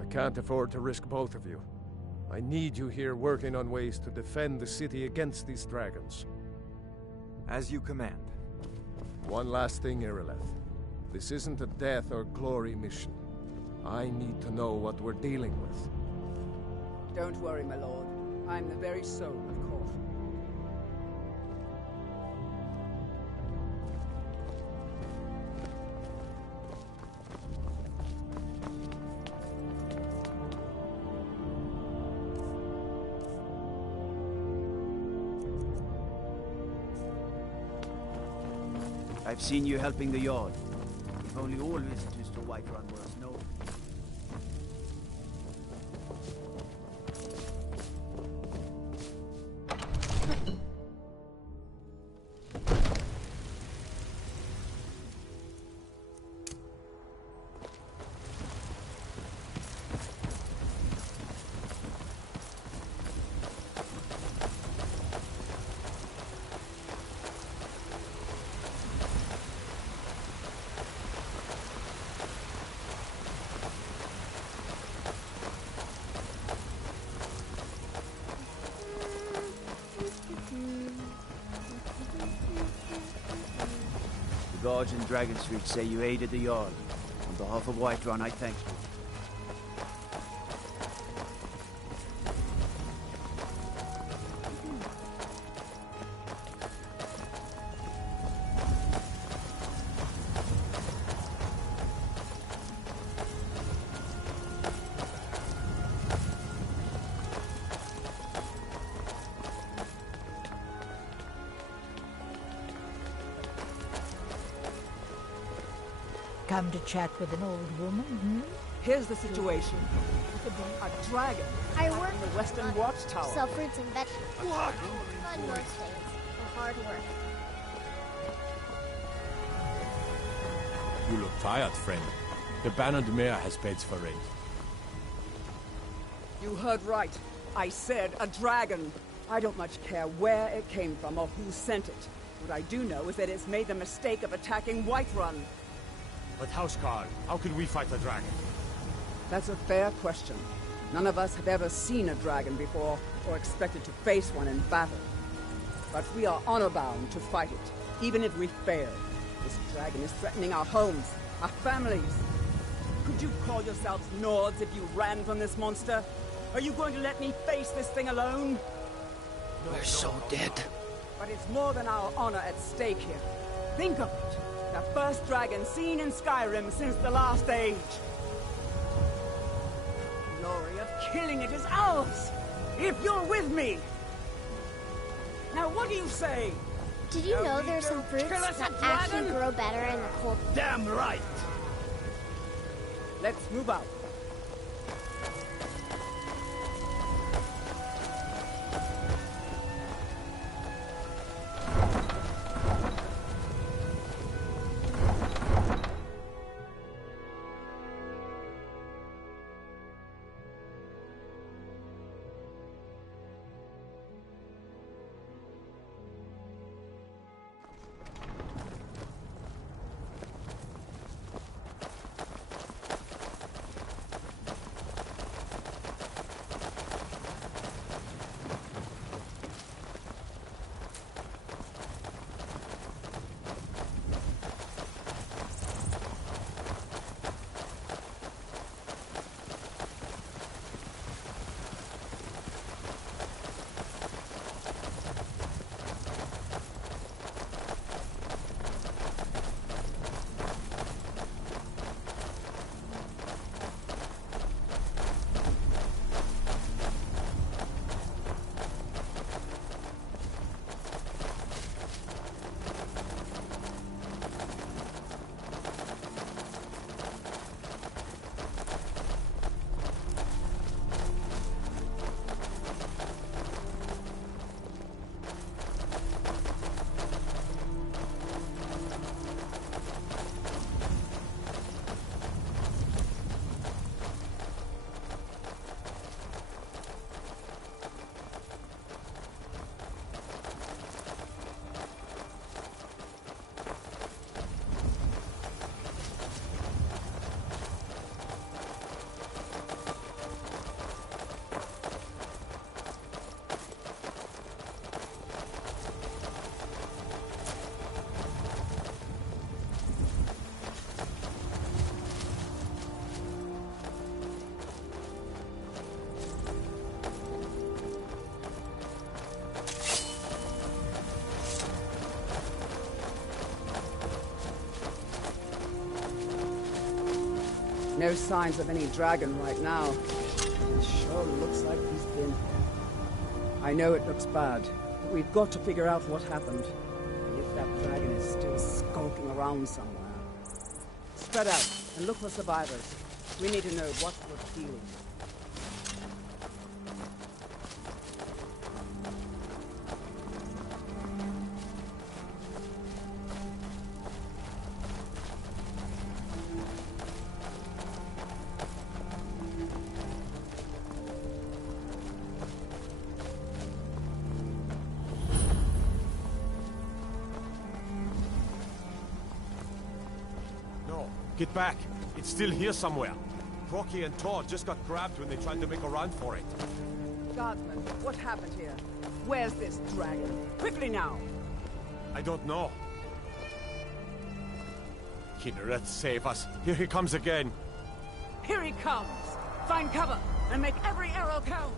I can't afford to risk both of you. I need you here working on ways to defend the city against these dragons. As you command. One last thing, Irileth. This isn't a death or glory mission. I need to know what we're dealing with. Don't worry, my lord. I'm the very soul of caution. I've seen you helping the Yard. If only all visitors to Whiterun were as known. The guards in Dragon Street say you aided the Yard. On behalf of Whiterun, I thank you. Come to chat with an old woman, hmm? Here's the situation. A dragon I attacking work the Western Watchtower. Sell fruits and vegetables. What? Fun most days. And hard work. You look tired, friend. The Bannered Mare has beds for rent. You heard right. I said a dragon. I don't much care where it came from or who sent it. What I do know is that it's made the mistake of attacking Whiterun. But Houseguard, how can we fight the dragon? That's a fair question. None of us have ever seen a dragon before, or expected to face one in battle. But we are honor-bound to fight it, even if we fail. This dragon is threatening our homes, our families. Could you call yourselves Nords if you ran from this monster? Are you going to let me face this thing alone? We're so dead. But it's more than our honor at stake here. Think of it. The first dragon seen in Skyrim since the last age. The glory of killing it is ours, if you're with me. Now what do you say? Did you know there's some fruits that actually grow better in the cold? Damn right! Let's move out. No signs of any dragon right now. It sure looks like he's been here. I know it looks bad, but we've got to figure out what happened. And if that dragon is still skulking around somewhere. Spread out and look for survivors. We need to know what we're feeling. Get back! It's still here somewhere. Crocky and Todd just got grabbed when they tried to make a run for it. Guardsman, what happened here? Where's this dragon? Quickly now! I don't know. Kinneret, save us. Here he comes again. Here he comes! Find cover and make every arrow count!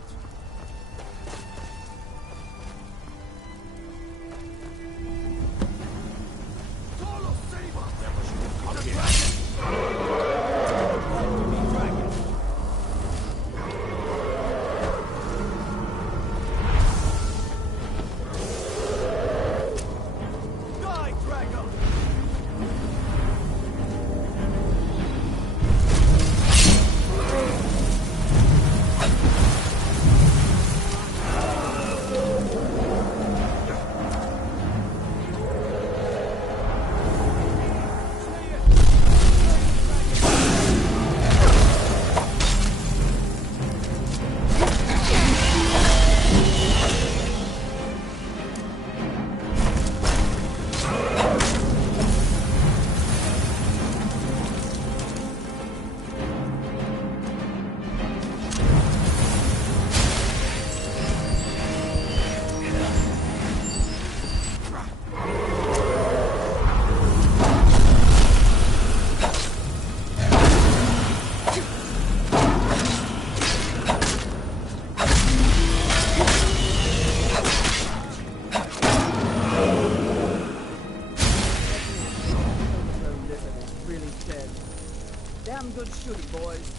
damn good shooting, boys.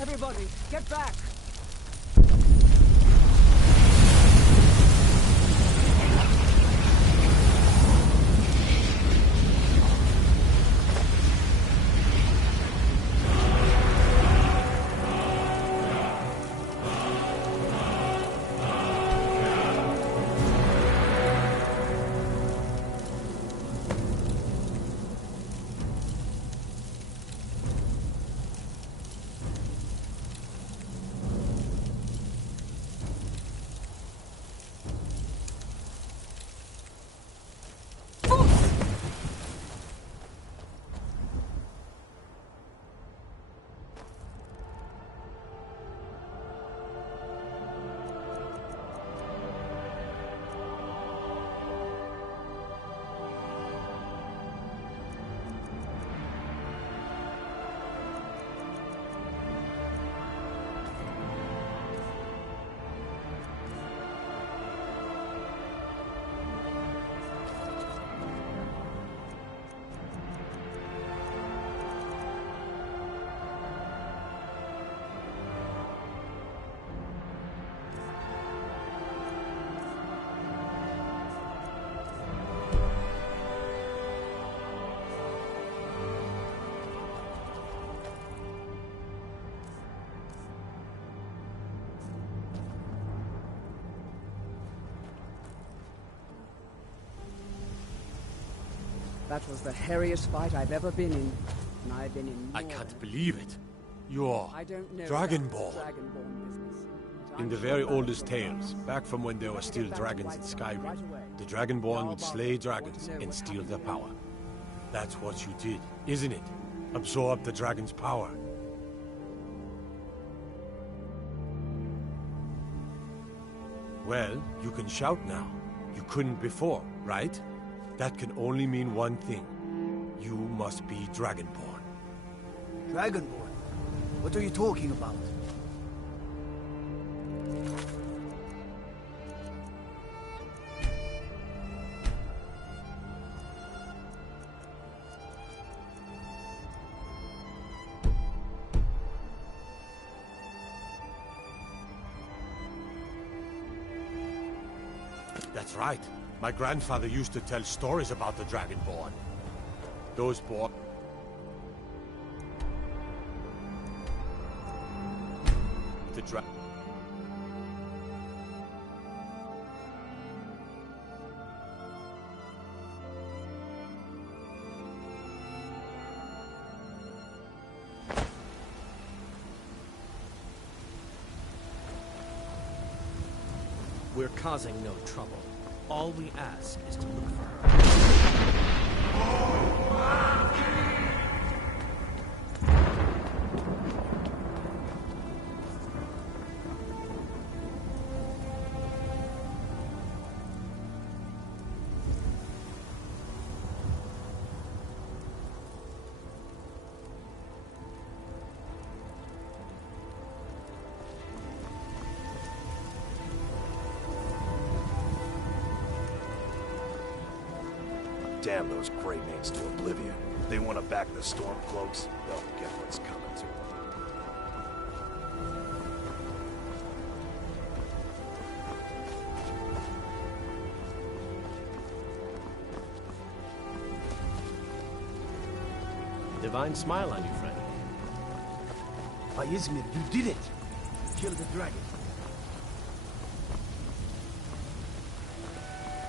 Everybody, get back! That was the hairiest fight I've ever been in. And I've been in I can't believe it. You're I don't know Dragonborn. Dragonborn business. In the very oldest tales, back from when there were still dragons in Skyrim, the Dragonborn would slay dragons and steal their power. That's what you did, isn't it? Absorb the dragon's power. Well, you can shout now. You couldn't before, right? That can only mean one thing. You must be Dragonborn. Dragonborn? What are you talking about? That's right. My grandfather used to tell stories about the Dragonborn. Those born... The dra... We're causing no trouble. All we ask is to look for her. Damn those Greymanes to oblivion. If they want to back the Stormcloaks, they'll get what's coming to them. Divine smile on you, friend. By Izmir, you did it! Kill the dragon.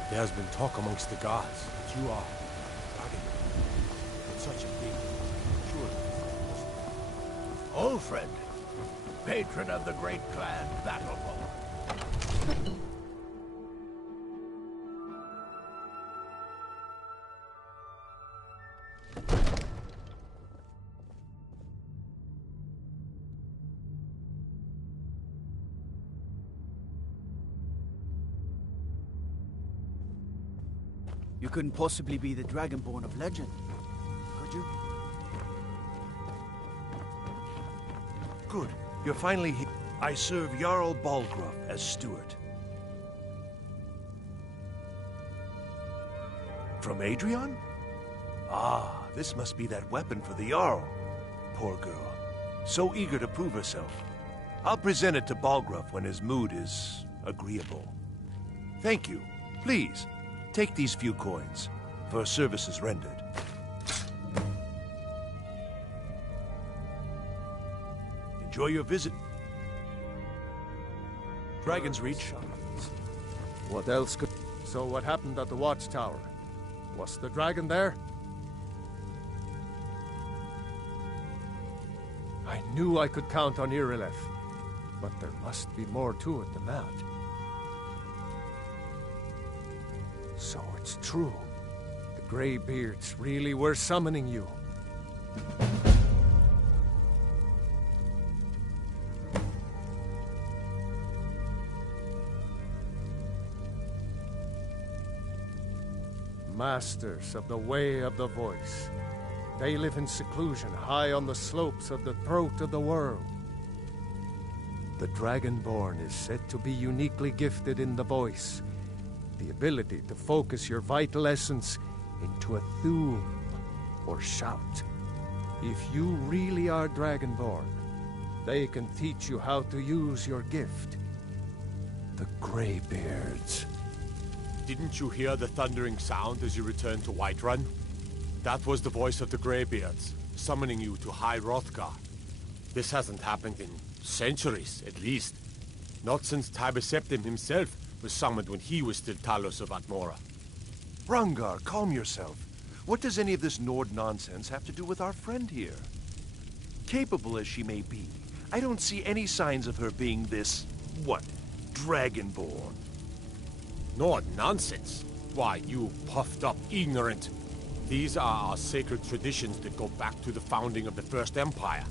There has been talk amongst the gods that you are Dragonborn. Such a big, surely. Old friend, patron of the great clan Battleborn. You couldn't possibly be the Dragonborn of legend, could you? Good. You're finally here. I serve Jarl Balgruuf as steward. From Adrian? Ah, this must be that weapon for the Jarl. Poor girl. So eager to prove herself. I'll present it to Balgruuf when his mood is agreeable. Thank you. Please, take these few coins for services rendered. Enjoy your visit. Dragon's Reach. What else could... So what happened at the watchtower? Was the dragon there? I knew I could count on Irileth, but there must be more to it than that. So it's true. The Greybeards really were summoning you. Masters of the Way of the Voice. They live in seclusion high on the slopes of the throat of the world. The Dragonborn is said to be uniquely gifted in the voice, the ability to focus your vital essence into a thum or shout. If you really are Dragonborn, they can teach you how to use your gift. The Greybeards. Didn't you hear the thundering sound as you returned to Whiterun? That was the voice of the Greybeards, summoning you to High Hrothgar. This hasn't happened in centuries, at least. Not since Tiber Septim himself was summoned when he was still Talos of Atmora. Rangar, calm yourself. What does any of this Nord nonsense have to do with our friend here? Capable as she may be, I don't see any signs of her being this, Dragonborn. Nord nonsense? Why, you puffed up ignorant. These are our sacred traditions that go back to the founding of the First Empire.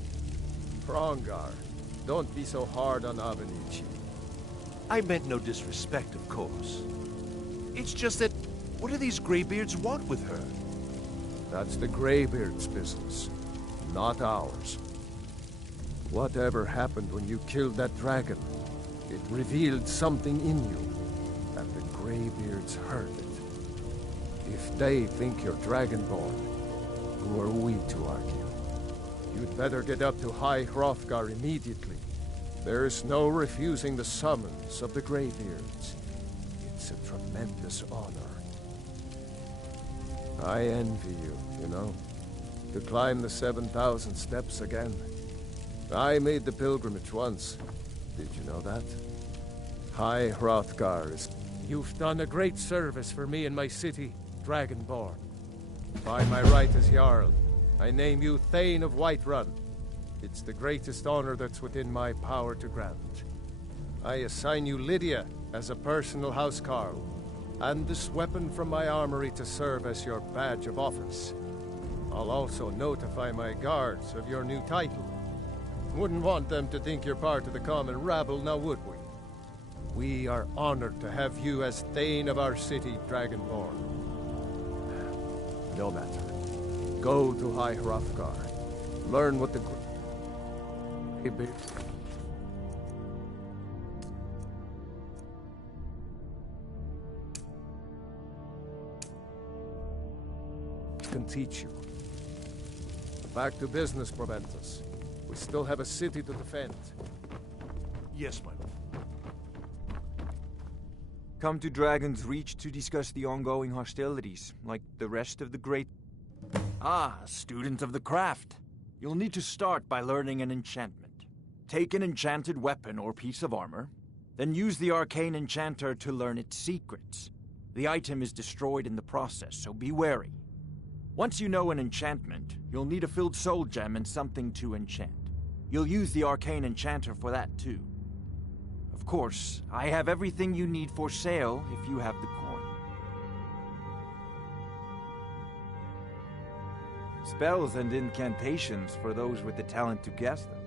Hrongar, don't be so hard on Avenici. I meant no disrespect, of course. It's just that, what do these Greybeards want with her? That's the Greybeards' business, not ours. Whatever happened when you killed that dragon, it revealed something in you, and the Greybeards heard it. If they think you're Dragonborn, who are we to argue? You'd better get up to High Hrothgar immediately. There's no refusing the summons of the Greybeards. It's a tremendous honor. I envy you, you know, to climb the 7,000 steps again. I made the pilgrimage once. Did you know that? High Hrothgar is... You've done a great service for me and my city, Dragonborn. By my right as Jarl, I name you Thane of Whiterun. It's the greatest honor that's within my power to grant. I assign you Lydia as a personal housecarl, and this weapon from my armory to serve as your badge of office. I'll also notify my guards of your new title. Wouldn't want them to think you're part of the common rabble, now would we? We are honored to have you as Thane of our city, Dragonborn. No matter. Go to High Hrothgar. Learn what the... can teach you. Back to business, Proventus. We still have a city to defend. Yes, my lord. Come to Dragon's Reach to discuss the ongoing hostilities, like the rest of the great... Ah, student of the craft. You'll need to start by learning an enchantment. Take an enchanted weapon or piece of armor, then use the arcane enchanter to learn its secrets. The item is destroyed in the process, so be wary. Once you know an enchantment, you'll need a filled soul gem and something to enchant. You'll use the arcane enchanter for that too. Of course, I have everything you need for sale if you have the coin. Spells and incantations for those with the talent to guess them.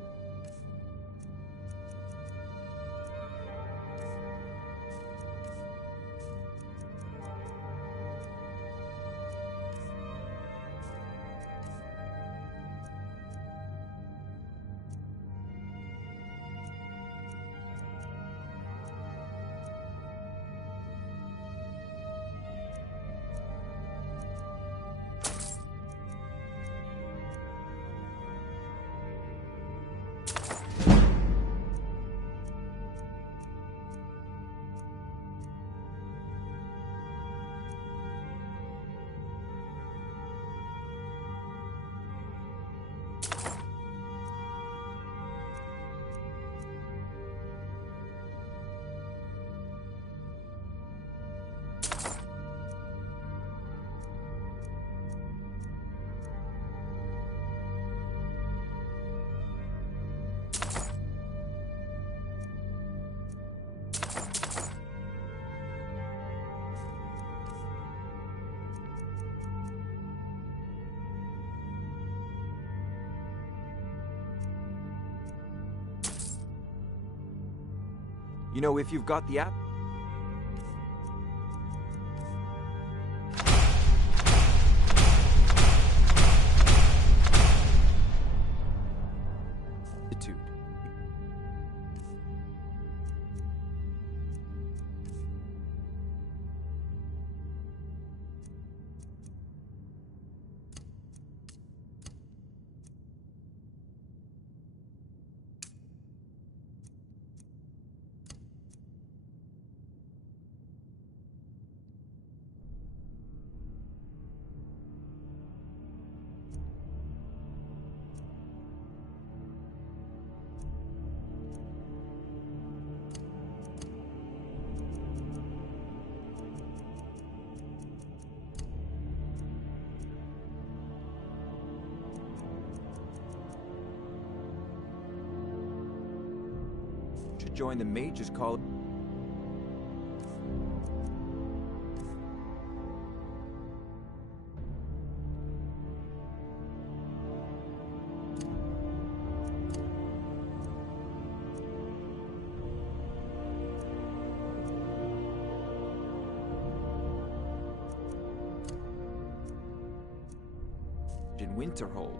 You know, if you've got the app... Join the Mages Call. In Winterhold.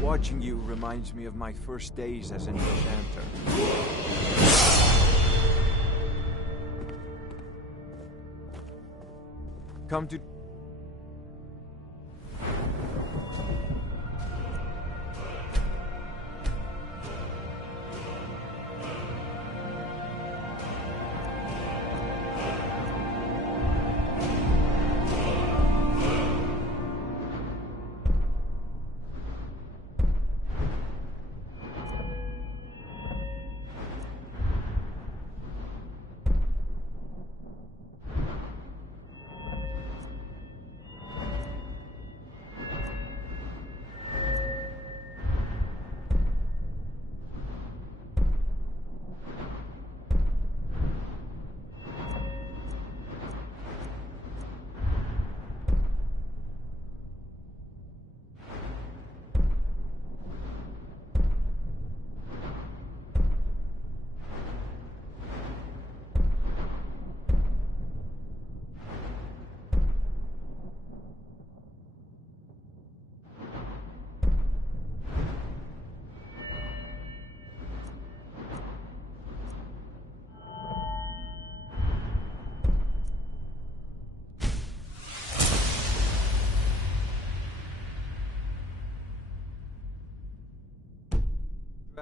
Watching you reminds me of my first days as an enchanter. Come to...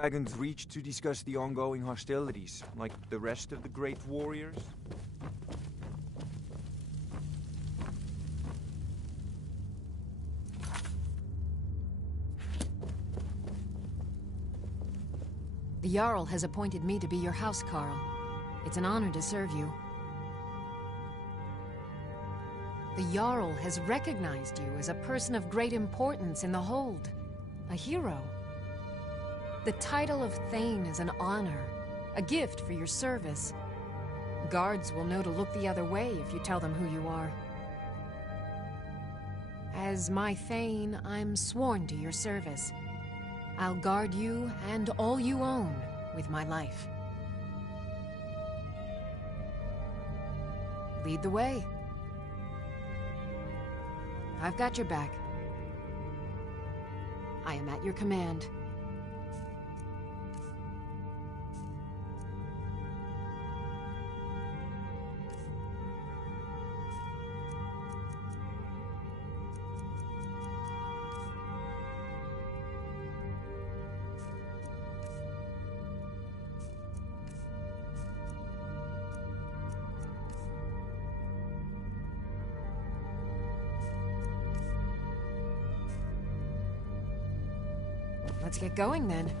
Dragons reach to discuss the ongoing hostilities, like the rest of the great warriors? The Jarl has appointed me to be your housecarl. It's an honor to serve you. The Jarl has recognized you as a person of great importance in the Hold. A hero. The title of Thane is an honor, a gift for your service. Guards will know to look the other way if you tell them who you are. As my Thane, I'm sworn to your service. I'll guard you and all you own with my life. Lead the way. I've got your back. I am at your command. Let's get going then.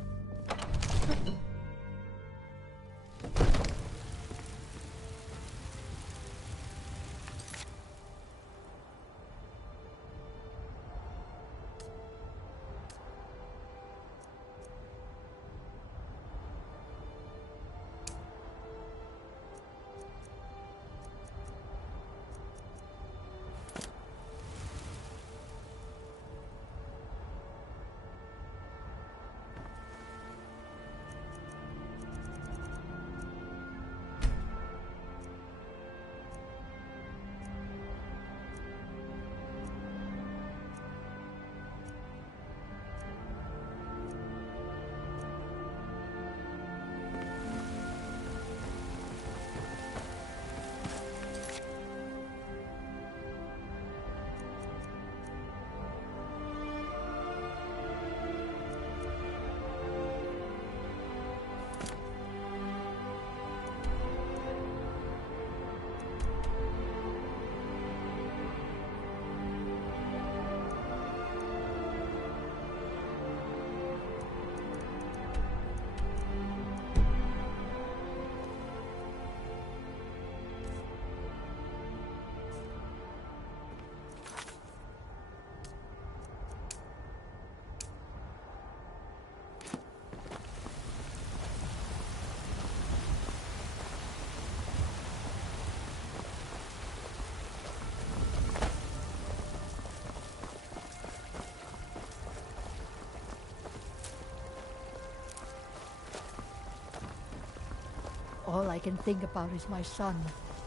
All I can think about is my son,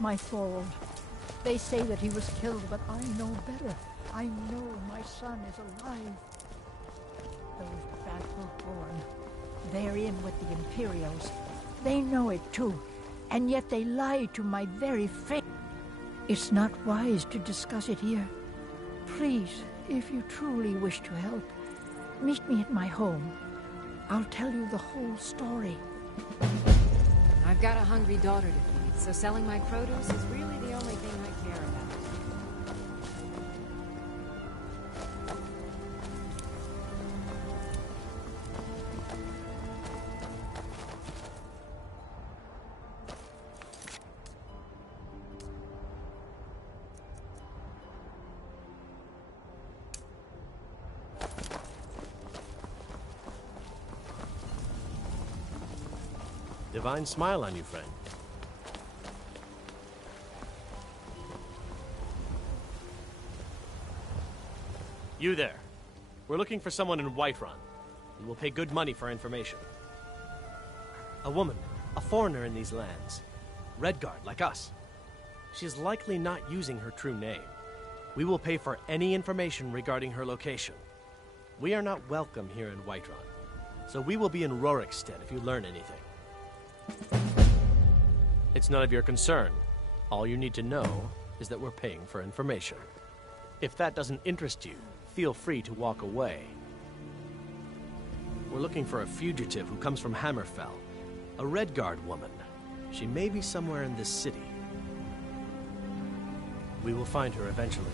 my Thorold. They say that he was killed, but I know better. I know my son is alive. Those Battleborn, they're in with the Imperials. They know it too, and yet they lie to my very face. It's not wise to discuss it here. Please, if you truly wish to help, meet me at my home. I'll tell you the whole story. I've got a hungry daughter to feed, so selling my produce is really the only thing I care about. Divine smile on you, friend. You there. We're looking for someone in Whiterun. We will pay good money for information. A woman, a foreigner in these lands. Redguard, like us. She is likely not using her true name. We will pay for any information regarding her location. We are not welcome here in Whiterun, so we will be in Rorikstead if you learn anything. It's none of your concern. All you need to know is that we're paying for information. If that doesn't interest you, feel free to walk away. We're looking for a fugitive who comes from Hammerfell, a Redguard woman. She may be somewhere in this city. We will find her eventually.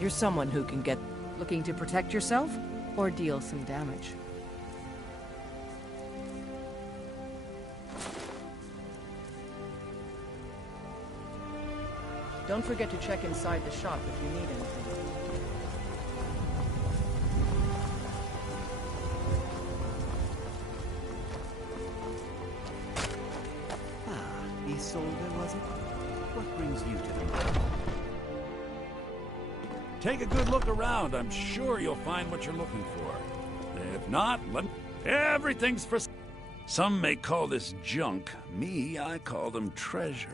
You're someone who can get looking to protect yourself or deal some damage. Don't forget to check inside the shop if you need anything. Isolde, was it? What brings you to the... Take a good look around. I'm sure you'll find what you're looking for. If not, everything's for... Some may call this junk. Me, I call them treasures.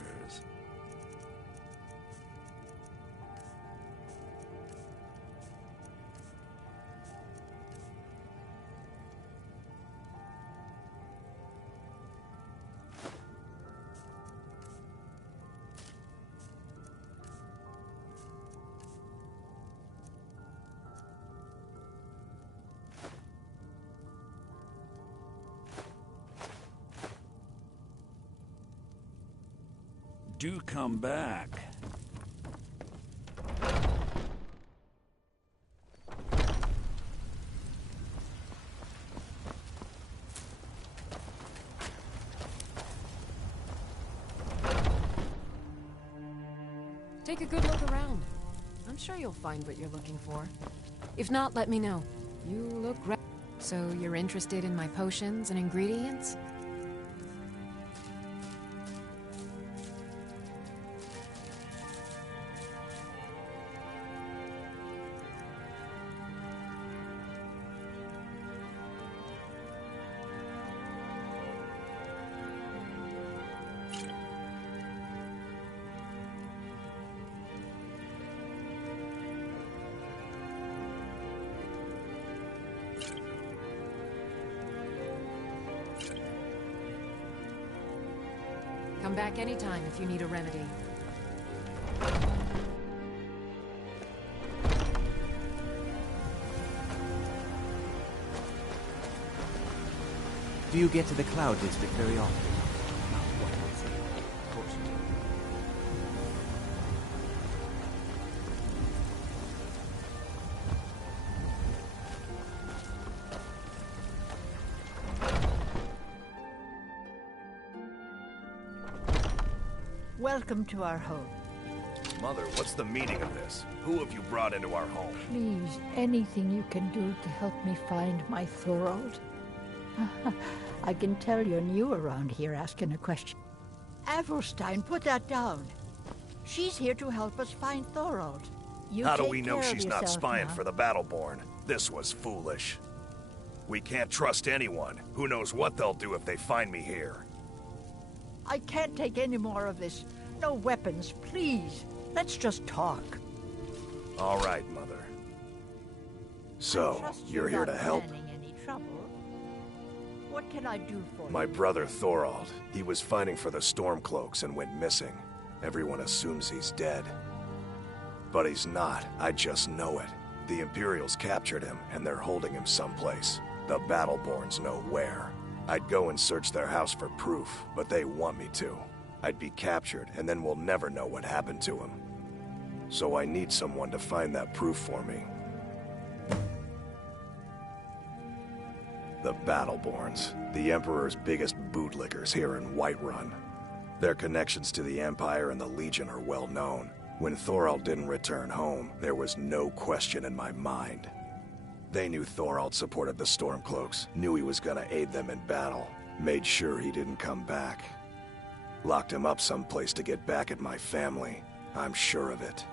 Do come back. Take a good look around. I'm sure you'll find what you're looking for. If not, let me know. You look So you're interested in my potions and ingredients? Come back anytime if you need a remedy. Do you get to the Cloud District very often? Of course you do. Welcome to our home. Mother, what's the meaning of this? Who have you brought into our home? Please, anything you can do to help me find my Thorold? I can tell you're new around here asking a question. Avrelstein, put that down. She's here to help us find Thorold. You How do take we know care of she's not yourself spying now. for the Battleborn? This was foolish. We can't trust anyone. Who knows what they'll do if they find me here? I can't take any more of this. No weapons, please. Let's just talk. All right, Mother. So, you're here to help? Any trouble? What can I do for My you? brother Thorold. He was fighting for the Stormcloaks and went missing. Everyone assumes he's dead. But he's not. I just know it. The Imperials captured him, and they're holding him someplace. The Battleborns know where. I'd go and search their house for proof, but they want me to. I'd be captured, and then we'll never know what happened to him. So I need someone to find that proof for me. The Battleborns, the Emperor's biggest bootlickers here in Whiterun. Their connections to the Empire and the Legion are well known. When Thorold didn't return home, there was no question in my mind. They knew Thorold supported the Stormcloaks, knew he was gonna aid them in battle, made sure he didn't come back. Locked him up someplace to get back at my family. I'm sure of it.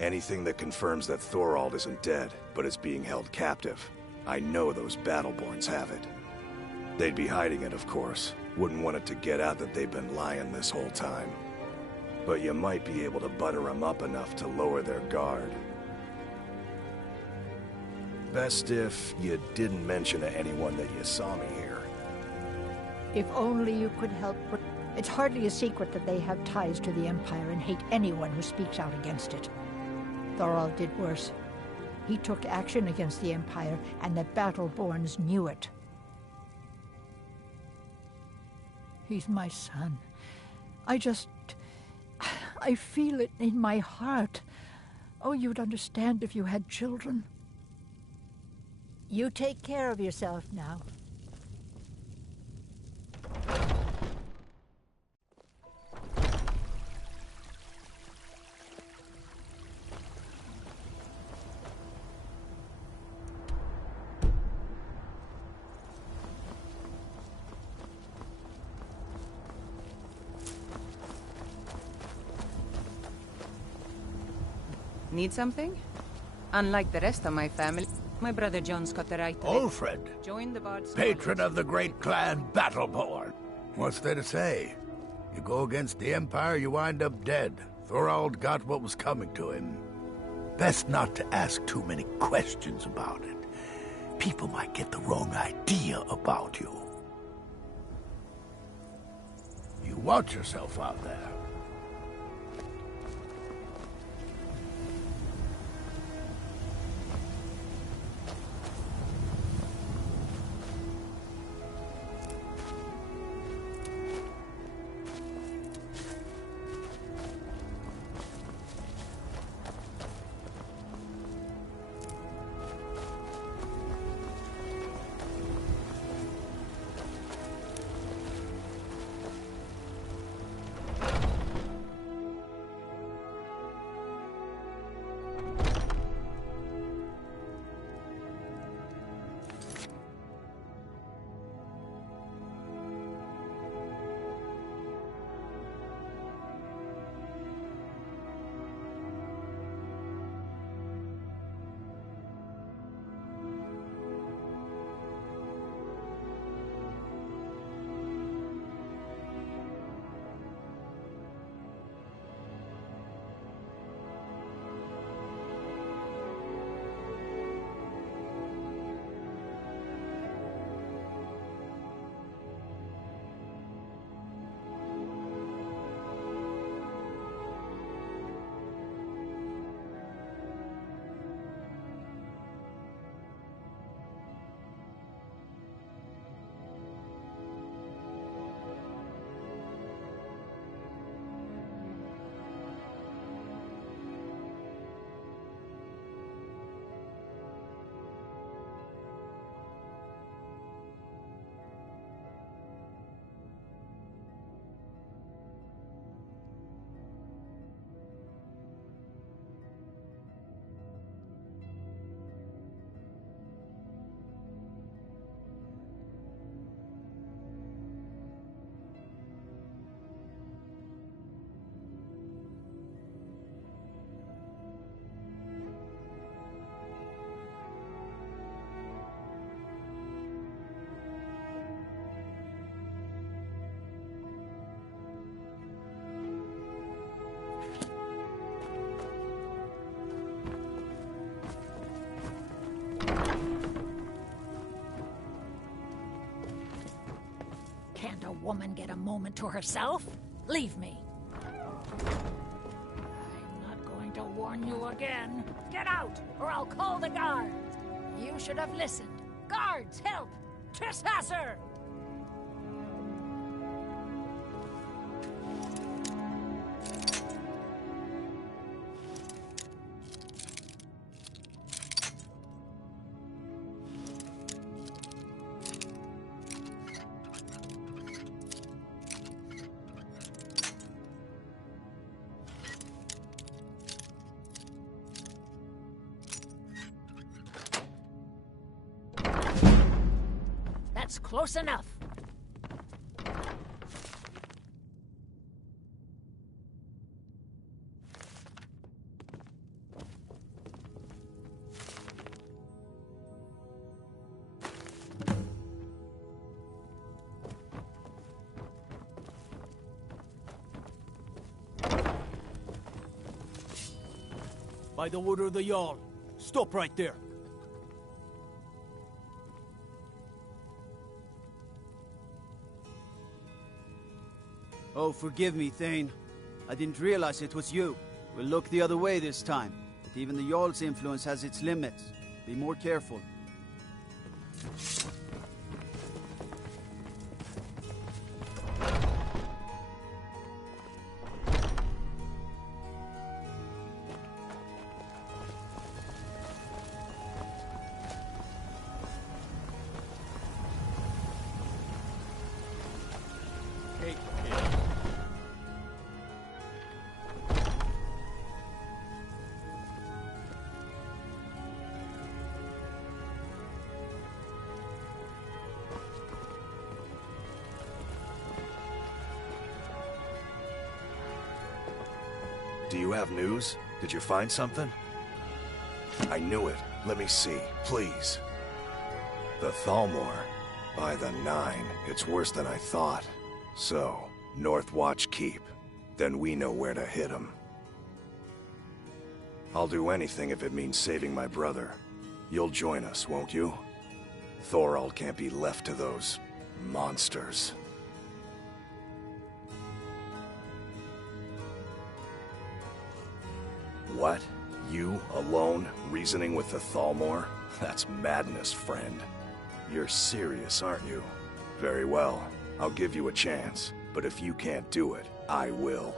Anything that confirms that Thorold isn't dead, but is being held captive. I know those Battleborns have it. They'd be hiding it, of course. Wouldn't want it to get out that they've been lying this whole time. But you might be able to butter them up enough to lower their guard. Best if you didn't mention to anyone that you saw me here. If only you could help. It's hardly a secret that they have ties to the Empire and hate anyone who speaks out against it. Thorold did worse. He took action against the Empire, and the Battleborns knew it. He's my son. I feel it in my heart. Oh, you'd understand if you had children. You take care of yourself now. Need something? Unlike the rest of my family, my brother John's got the right to Alfred, join the Bard's patron of the great clan Battleborn. What's there to say? You go against the Empire, you wind up dead. Thorold got what was coming to him. Best not to ask too many questions about it. People might get the wrong idea about you. You watch yourself out there. woman get a moment to herself? Leave me. I'm not going to warn you again. Get out, or I'll call the guards. You should have listened. Guards, help! Trespasser! That's close enough. By the order of the Jarl, stop right there. Oh, forgive me, Thane. I didn't realize it was you. We'll look the other way this time. But even the Jarl's influence has its limits. Be more careful. Do you have news? Did you find something? I knew it. Let me see, please. The Thalmor. By the 9, it's worse than I thought. So, North Watch Keep. Then we know where to hit him. I'll do anything if it means saving my brother. You'll join us, won't you? Thorald can't be left to those monsters. What? You, alone, reasoning with the Thalmor? That's madness, friend. You're serious, aren't you? Very well. I'll give you a chance. But if you can't do it, I will.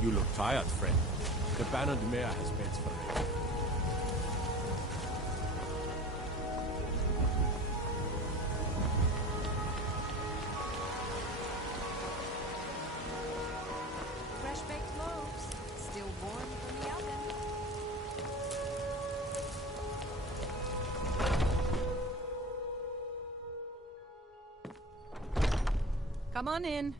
You look tired, friend. The bannered mare has beds for you. Fresh baked loaves, still warm from the oven. Come on in.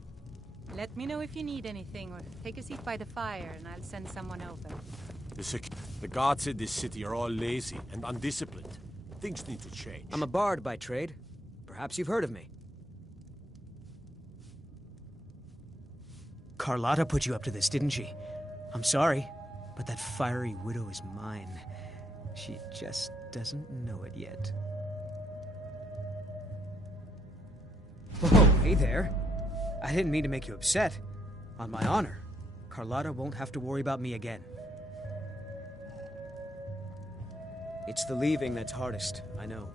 Let me know if you need anything, or take a seat by the fire, and I'll send someone over. The guards in this city are all lazy and undisciplined. Things need to change. I'm a bard by trade. Perhaps you've heard of me. Carlotta put you up to this, didn't she? I'm sorry, but that fiery widow is mine. She just doesn't know it yet. Oh, hey there. I didn't mean to make you upset. On my honor, Carlotta won't have to worry about me again. It's the leaving that's hardest, I know.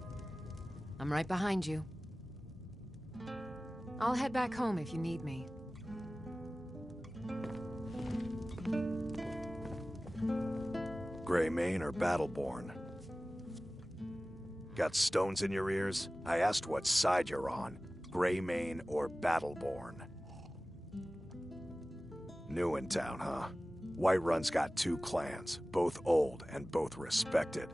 I'm right behind you. I'll head back home if you need me. Greymane or Battleborn? Got stones in your ears? I asked what side you're on. Greymane or Battleborn? New in town, huh? Whiterun's got 2 clans, both old and both respected.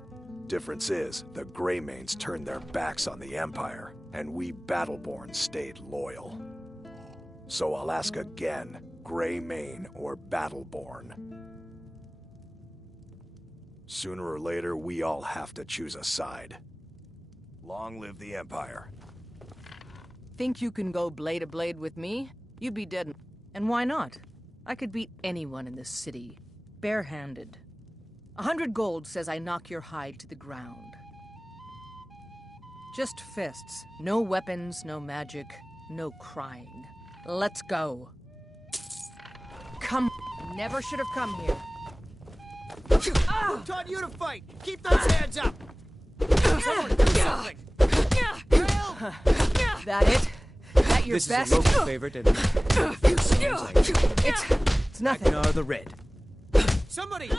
Difference is, the Greymanes turned their backs on the Empire, and we Battleborn stayed loyal. So I'll ask again, Greymane or Battleborn? Sooner or later, we all have to choose a side. Long live the Empire. Think you can go blade to blade with me? You'd be dead. And why not? I could beat anyone in this city, barehanded. 100 gold says I knock your hide to the ground. Just fists. No weapons, no magic, no crying. Let's go. Come. Never should have come here. Who taught you to fight? Keep those hands up! Someone do something! That it? That your this best? This is a local favorite, and it's nothing. Ragnar the Red. Somebody!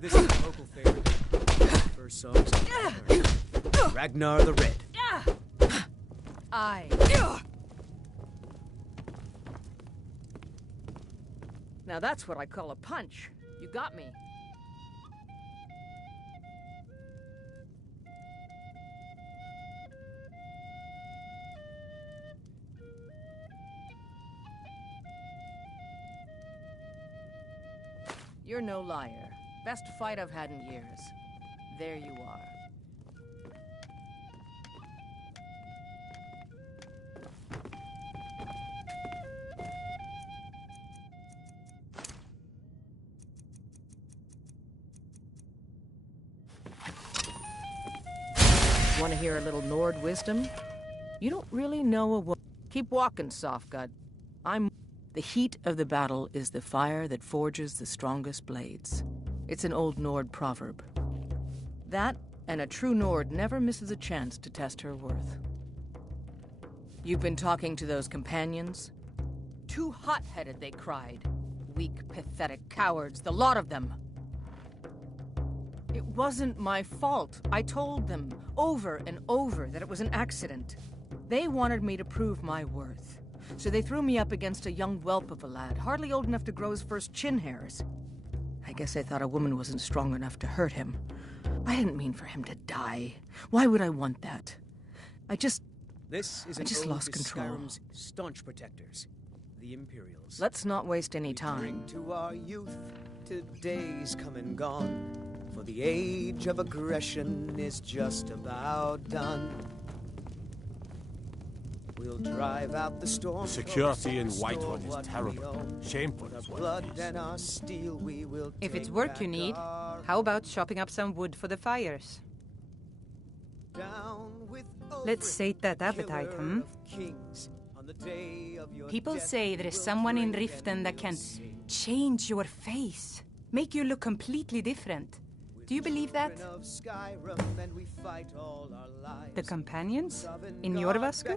This is a local favorite. First songs Ragnar the Red. Now that's what I call a punch. You got me. You're no liar. Best fight I've had in years. There you are. Want to hear a little Nord wisdom? You don't really know a woman. Keep walking, Softgut. The heat of the battle is the fire that forges the strongest blades. It's an old Nord proverb. That, and a true Nord never misses a chance to test her worth. You've been talking to those companions? Too hot-headed, they cried. Weak, pathetic cowards, the lot of them. It wasn't my fault. I told them, over and over, that it was an accident. They wanted me to prove my worth. So they threw me up against a young whelp of a lad, hardly old enough to grow his first chin hairs. I guess they thought a woman wasn't strong enough to hurt him. I didn't mean for him to die. Why would I want that? I just lost control. Skyrim's staunch protectors, the Imperials. Let's not waste any time. Drink to our youth, today's come and gone. For the age of aggression is just about done. We'll drive out the storm. The security in Whiterun is terrible. Shameful is what it is. If it's work you need, how about chopping up some wood for the fires? Let's sate that appetite, hmm? People say there is someone in Riften that can change your face, make you look completely different. Do you believe that? The companions? In Jorvaskr?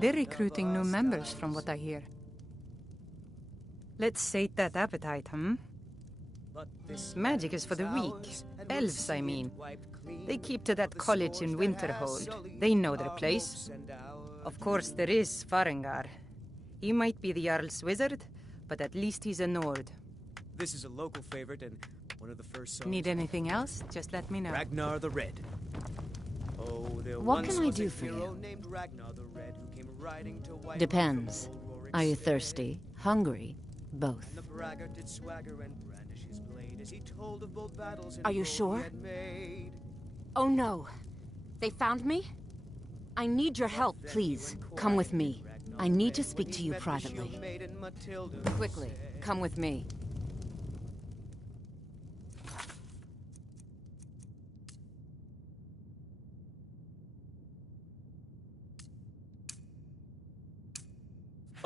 They're recruiting new members from what I hear. Let's sate that appetite, hmm? Magic is for the weak. Elves, I mean. They keep to that college in Winterhold. They know their place. Of course, there is Farengar. He might be the Jarl's wizard, but at least he's a Nord. This is a local favorite and one of the first songs. Need anything else? Just let me know. Ragnar the Red. Oh, what can I do for you? Depends. Are you thirsty? Hungry? Both. Are you sure? Oh no. They found me? I need your help. Please, come with me. I need to speak to you privately. Quickly, come with me.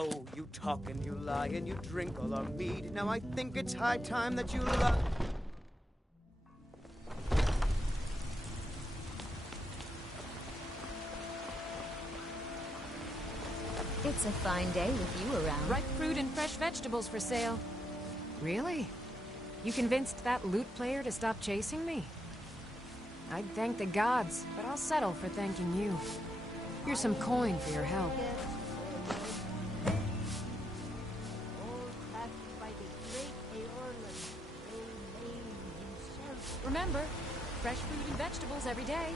Oh, you talk and you lie and you drink all our mead. Now I think it's high time that you lie. It's a fine day with you around. Ripe fruit and fresh vegetables for sale. Really? You convinced that lute player to stop chasing me? I'd thank the gods, but I'll settle for thanking you. Here's some coin for your help. Remember, fresh fruit and vegetables every day.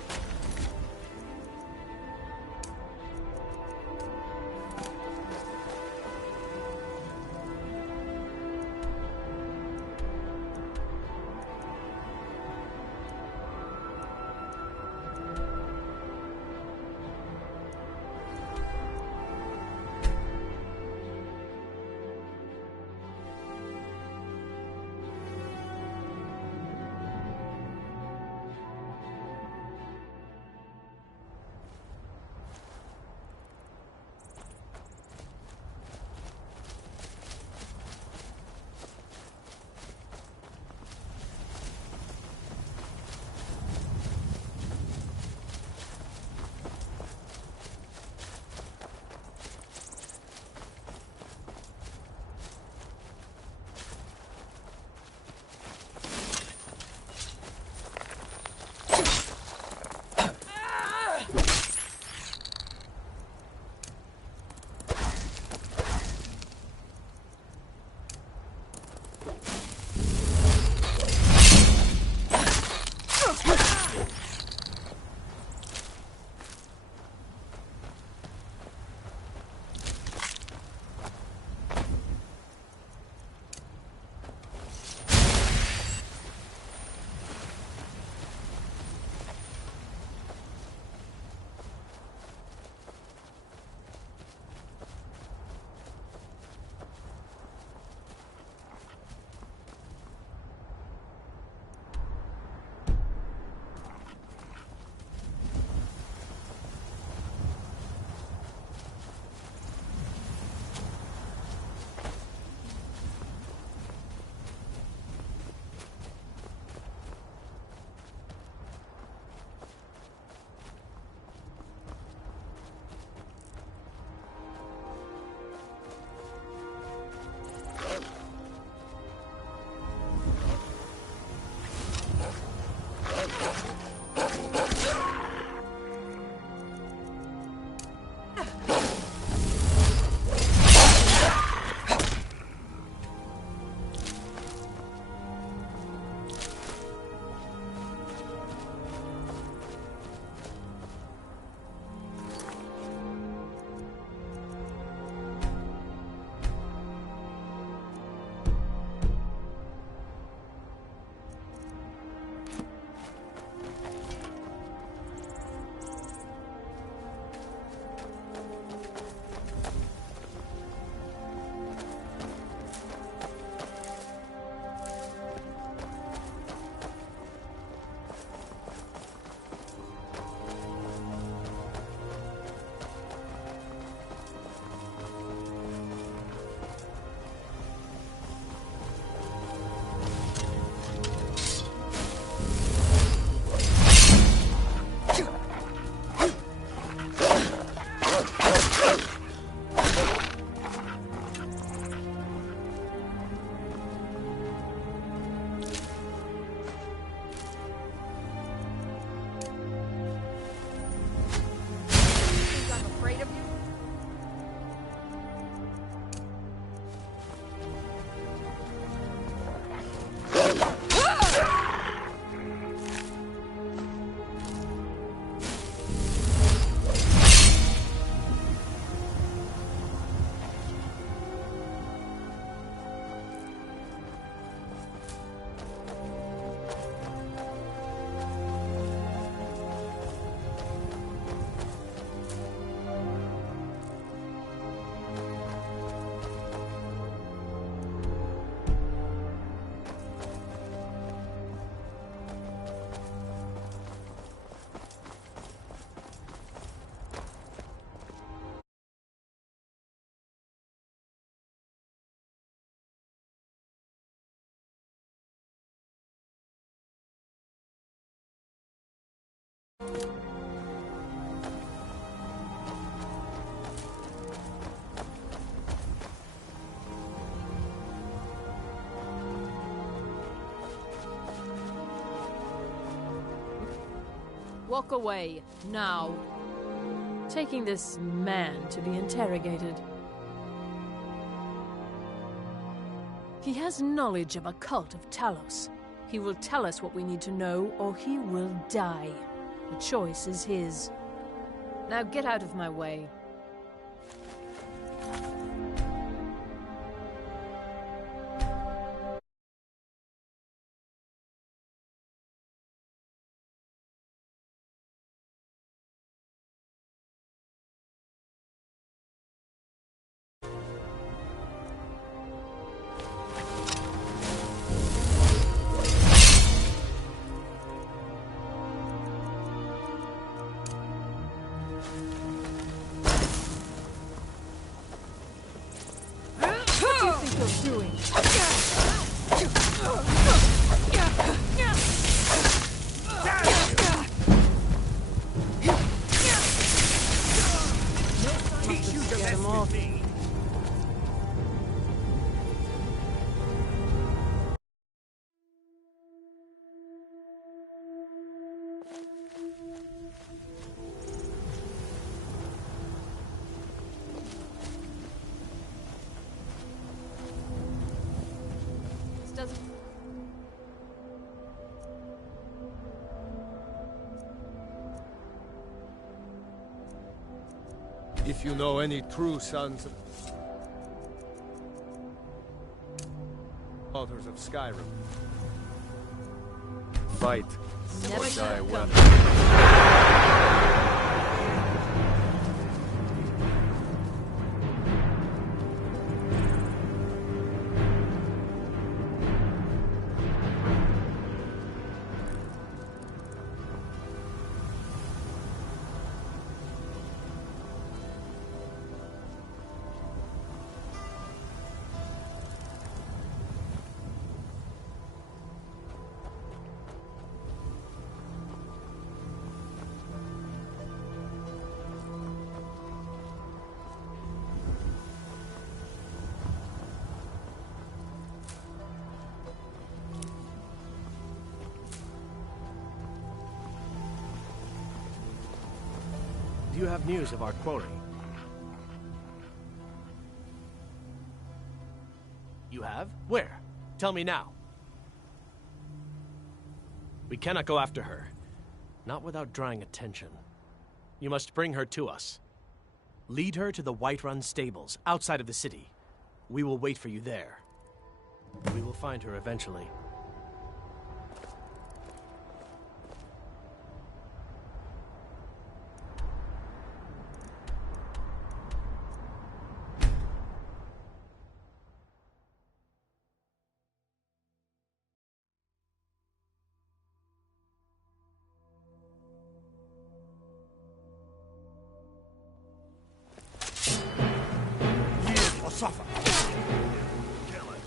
Walk away, now. Taking this man to be interrogated. He has knowledge of a cult of Talos. He will tell us what we need to know, or he will die. The choice is his. Now get out of my way. If you know any true sons of daughters of Skyrim, fight or die well. Do you have news of our quarry? You have? Where? Tell me now. We cannot go after her. Not without drawing attention. You must bring her to us. Lead her to the Whiterun stables, outside of the city. We will wait for you there. We will find her eventually. Suffer. Kill it.